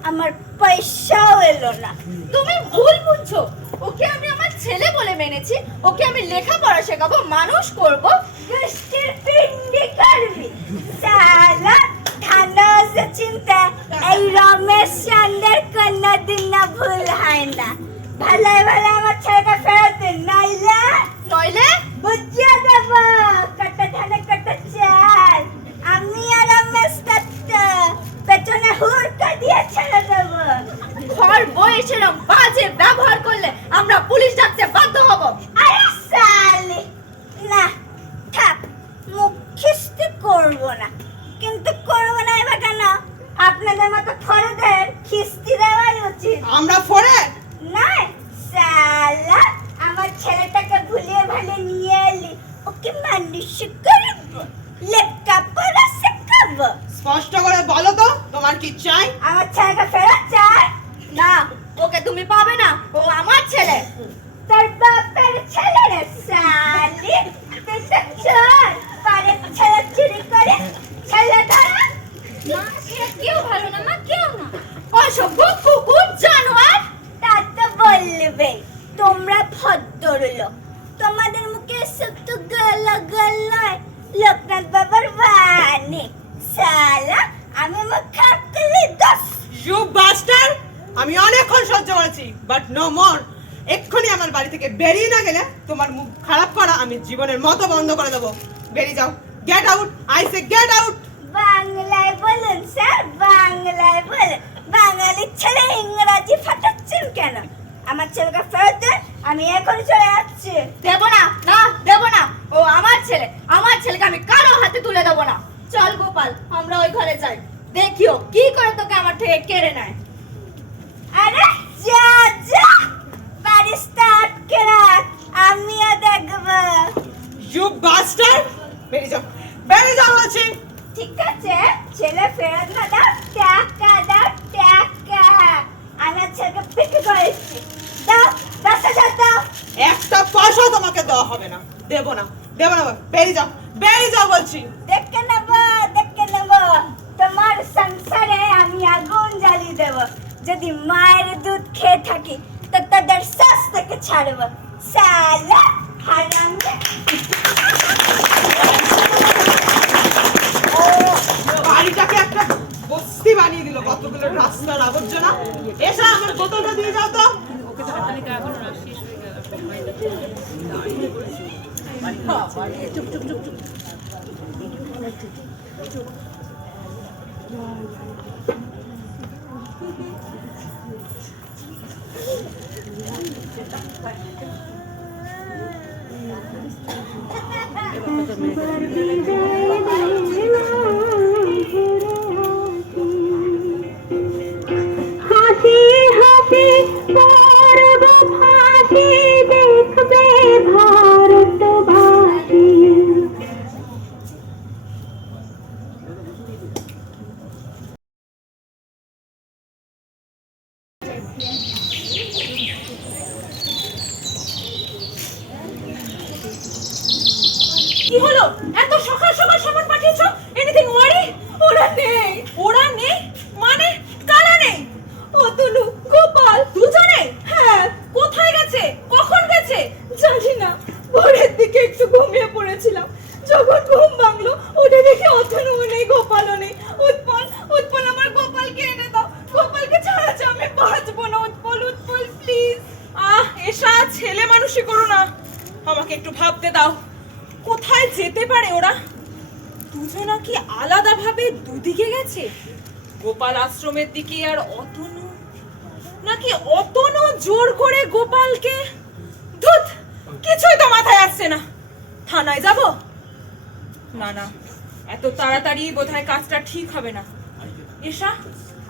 আমার পয়সাও এলো না। তুমি ভুল বুঝছো, ওকে আমি আমার ছেলে বলে মেনেছি। ওকে আমি লেখাপড়া শেখাবো, মানুষ করবো, গোষ্ঠীর পিন্ডি করবি। সালা ধানস চিন্তা এই রমেশ চন্দ্রের কোনদিন না ভুল হয় না। ভালো ভালো আমার ছেলেটা ফেরত দিন, নইলে নইলে বুঝিয়ে দেব কত ধানে কত চাল। আমি আর রমেশ দত্ত পেছনে হুড় করবো না, কিন্তু করবো না এবার কেন? আপনাদের মতো ফরেদের কিস্তি দেওয়াই উচিত। আমরা ফোরে না সালা, আমার ছেলেটাকে ভুলিয়ে ভালে নিয়ে এলি, ওকে মানুষ করবো, লেখাপড়া শেখাবো। স্পষ্ট করে বলো তো তোমার কি চাই? আমার ছেলেকে ফেরত চাই। না, ওকে তুমি পাবে না, ও আমার ছেলে। তোর বাপের ছেলে রে সালি, তুই তো চোর, পরের ছেলে চুরি করে ছেলে ধরা। মা সেটা কেউ ভালো না, মা কেউ না। অসভ্য কুকুর জানোয়ার। তা তো বলবে, তোমরা ভদ্রলোক, তোমাদের মুখে সত্য গালা গালায় লোকনাথ বাবার বাণী। সালা, আমি মুখ খারাপ করলে দোষ। You bastard! আমি অনেকক্ষণ সহ্য করেছি, বাট নো মোর। এক্ষুনি আমার বাড়ি থেকে বেরিয়ে না গেলে তোমার মুখ খারাপ করা আমি জীবনের মতো বন্ধ করে দেবো। বেরিয়ে যাও, get out, I say get out. বাংলায় বলুন স্যার, বাংলায় বলুন। বাঙালির ছেলে ইংরাজি ফাটাচ্ছেন কেন? আমার ছেলেকে ফেরত দেন, আমি এখন চলে যাচ্ছি। দেব না, না দেব না, ও আমার ছেলে, আমার ছেলেকে আমি কারো হাতে তুলে দেবো না। চল গোপাল, আমরা ওই ঘরে যাই, দেখিও কি করে তোকে আমার থেকে কেড়ে নেয়। আরে যা যা, বারিশটা আটকে রাখ, আমিও দেখবো। You bastard! বেরিয়ে যাও, বেরিয়ে যাও বলছি। ঠিক আছে, ছেলে ফেরত না দাও, টাকা দাও টাকা। আমি আর ছেলেকে বিক্রি করেছি, দাও 10,000 দাও। একটা পয়সাও তোমাকে দেওয়া হবে না, দেবো না, দেবো না। বেরিয়ে যাও, বেরিয়ে যাও বলছি। দেখে নেব, দেখে নেব, তোমার সংসারে আমি আগুন জ্বালিয়ে দেব। যদি মায়ের দুধ খেয়ে থাকি তো তাদের শ্বাস থেকে ছাড়ব। সালা হারামে। বাড়িটাকে একটা বস্তি বানিয়ে দিল, কতগুলো রাস্তার আবর্জনা। এসা আমার বোতলটা দিয়ে যাও তো। হাসি হাসি পরব ফাঁসি দেখবে ভারতবাসী। কি হলো? এত সকাল সকাল সামান পাঠিয়েছো? এনিথিং ওয়ারি? ওরা নেই। ওরা নেই মানে? কারা নেই? অতনু, গোপাল দুজনে? হ্যাঁ। কোথায় গেছে? কখন গেছে? জানি না, ভোরের দিকে একটু ঘুমিয়ে পড়েছিলাম, যখন ঘুম ভাঙলো উঠে দেখি অতনুও নেই, গোপালও নেই। উৎপল, উৎপল, আমার গোপালকে এনে দাও, গোপালকে ছাড়া যে আমি বাঁচবো না। উৎপল, উৎপল প্লিজ। এসা ছেলে মানুষই করো না, আমাকে একটু ভাবতে দাও। কোথায় যেতে পারে ওরা? দুজনা কি আলাদা ভাবে দুদিকে গেছে? গোপাল আশ্রমের দিকে আর অতনু, নাকি অতনু জোর করে গোপালকে? ধুত, কিছুই তো মাথায় আসছে না। থানায় যাব? না না, এত তাড়াতাড়ি বোধহয় কাজটা ঠিক হবে না। এসা,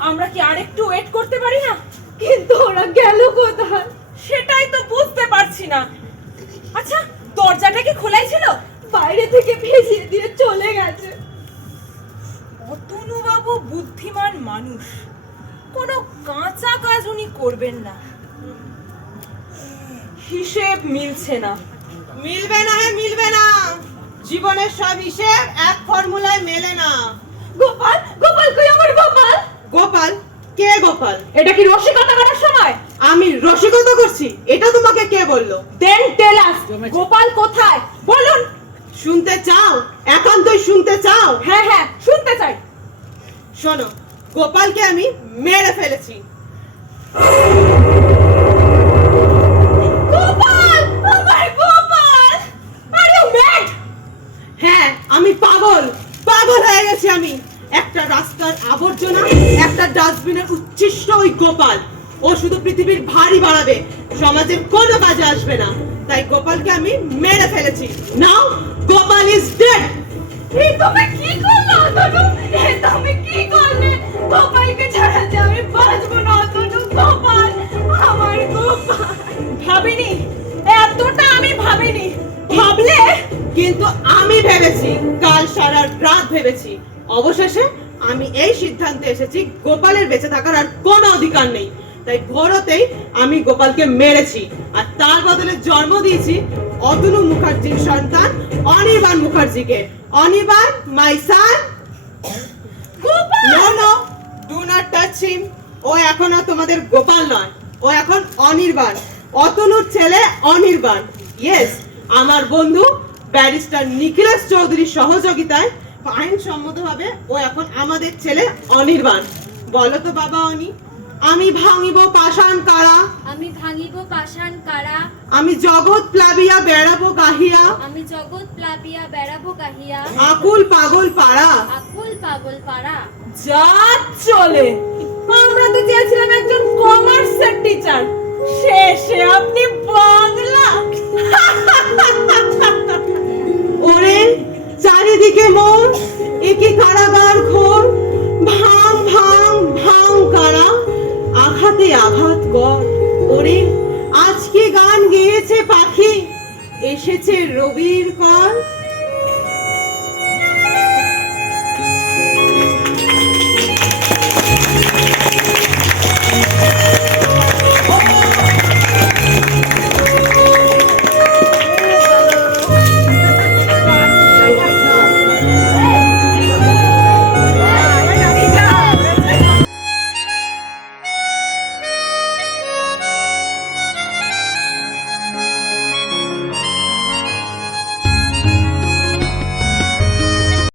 আমরা কি আরেকটু ওয়েট করতে পারি না? কিন্তু ওরা গেল কোথায় সেটাই তো বুঝতে পারছি না। আচ্ছা, দরজাটা কি খোলাই ছিল? বাইরে থেকে ভেজিয়ে দিয়ে চলে গেছে। অতনু বাবু বুদ্ধিমান মানুষ, কোনো কাঁচা কাজ উনি করবেন না। হিসেব মিলছে না। মিলবে না, হ্যাঁ মিলবে না। জীবনের সব হিসেব এক ফর্মুলায় মেলে না। গোপাল, গোপাল কই আমার গোপাল? গোপাল? কে গোপাল? এটা কি রসিকতা করার সময়? আমি রসিকতা করছি এটা তোমাকে কে বললো? দেন টেল আস, গোপাল কোথায় বলুন। শুনতে চাও? একান্তই শুনতে চাও? হ্যাঁ হ্যাঁ, শুনতে চাই। শোনো, গোপালকে আমি মেরে ফেলেছি। গোপাল, আমার গোপাল! আর ইউ ম্যাড? হ্যাঁ, আমি পাগল, পাগল হয়ে গেছি আমি। একটা রাস্তার আবর্জনা, একটা ডাস্টবিনের উচ্ছিষ্ট ওই গোপাল। ও শুধু পৃথিবীর ভারী বাড়াবে, সমাজের কোনো কাজে আসবে না। তাই গোপালকে আমি মেরে ফেলেছি। নাও গোপাল ইজ ডেড। এ তুমি কি করলে অতনু? এ তুমি কি করলে? গোপালকে ছাড়া যে আমি বাঁচবো না অতনু। গোপাল, আমার গোপাল। ভাবিনি, এতটা আমি ভাবিনি। ভাবলে কিন্তু আমি ভেবেছি, কাল সারা রাত ভেবেছি। অবশেষে আমি এই সিদ্ধান্তে এসেছি, গোপালের বেঁচে থাকার আর কোনো অধিকার নেই। তাই ভোরতেই আমি গোপালকে মেরেছি, আর তার বদলে জন্ম দিয়েছি অতনু মুখার্জির সন্তান অনির্বাণ মুখার্জিকে। Anirban, my son. No no, do not touch him. ও এখন আর তোমাদের গোপাল নয়, ও এখন অনির্বাণ, অতনুর ছেলে অনির্বাণ। ইয়েস, আমার বন্ধু ব্যারিস্টার নিখিলেশ চৌধুরীর সহযোগিতায় আইনসম্মতভাবে ও এখন আমাদের ছেলে অনির্বাণ। বলো তো বাবা অনি, আমি ভাঙিব পাষাণ কারা, আমি ভাঙিব পাষাণ কারা, আমি জগৎ প্লাবিয়া বেড়াবো গাহিয়া, আমি জগৎ প্লাবিয়া বেড়াবো গাহিয়া, আকুল পাগল পাড়া। আকুল পাগল পাড়া। যা চলে, আমরা তো চেয়েছিলাম একজন কমার্সের টিচার, শেষে আপনি বাংলা। ওরে চারিদিকে মোর, একই কারাগার ঘোর, ভাঙ ভাঙ ভাঙ কারা, আঘাতে আঘাত কর। ওরে আজকে গান গেয়েছে পাখি, এসেছে রবির কর।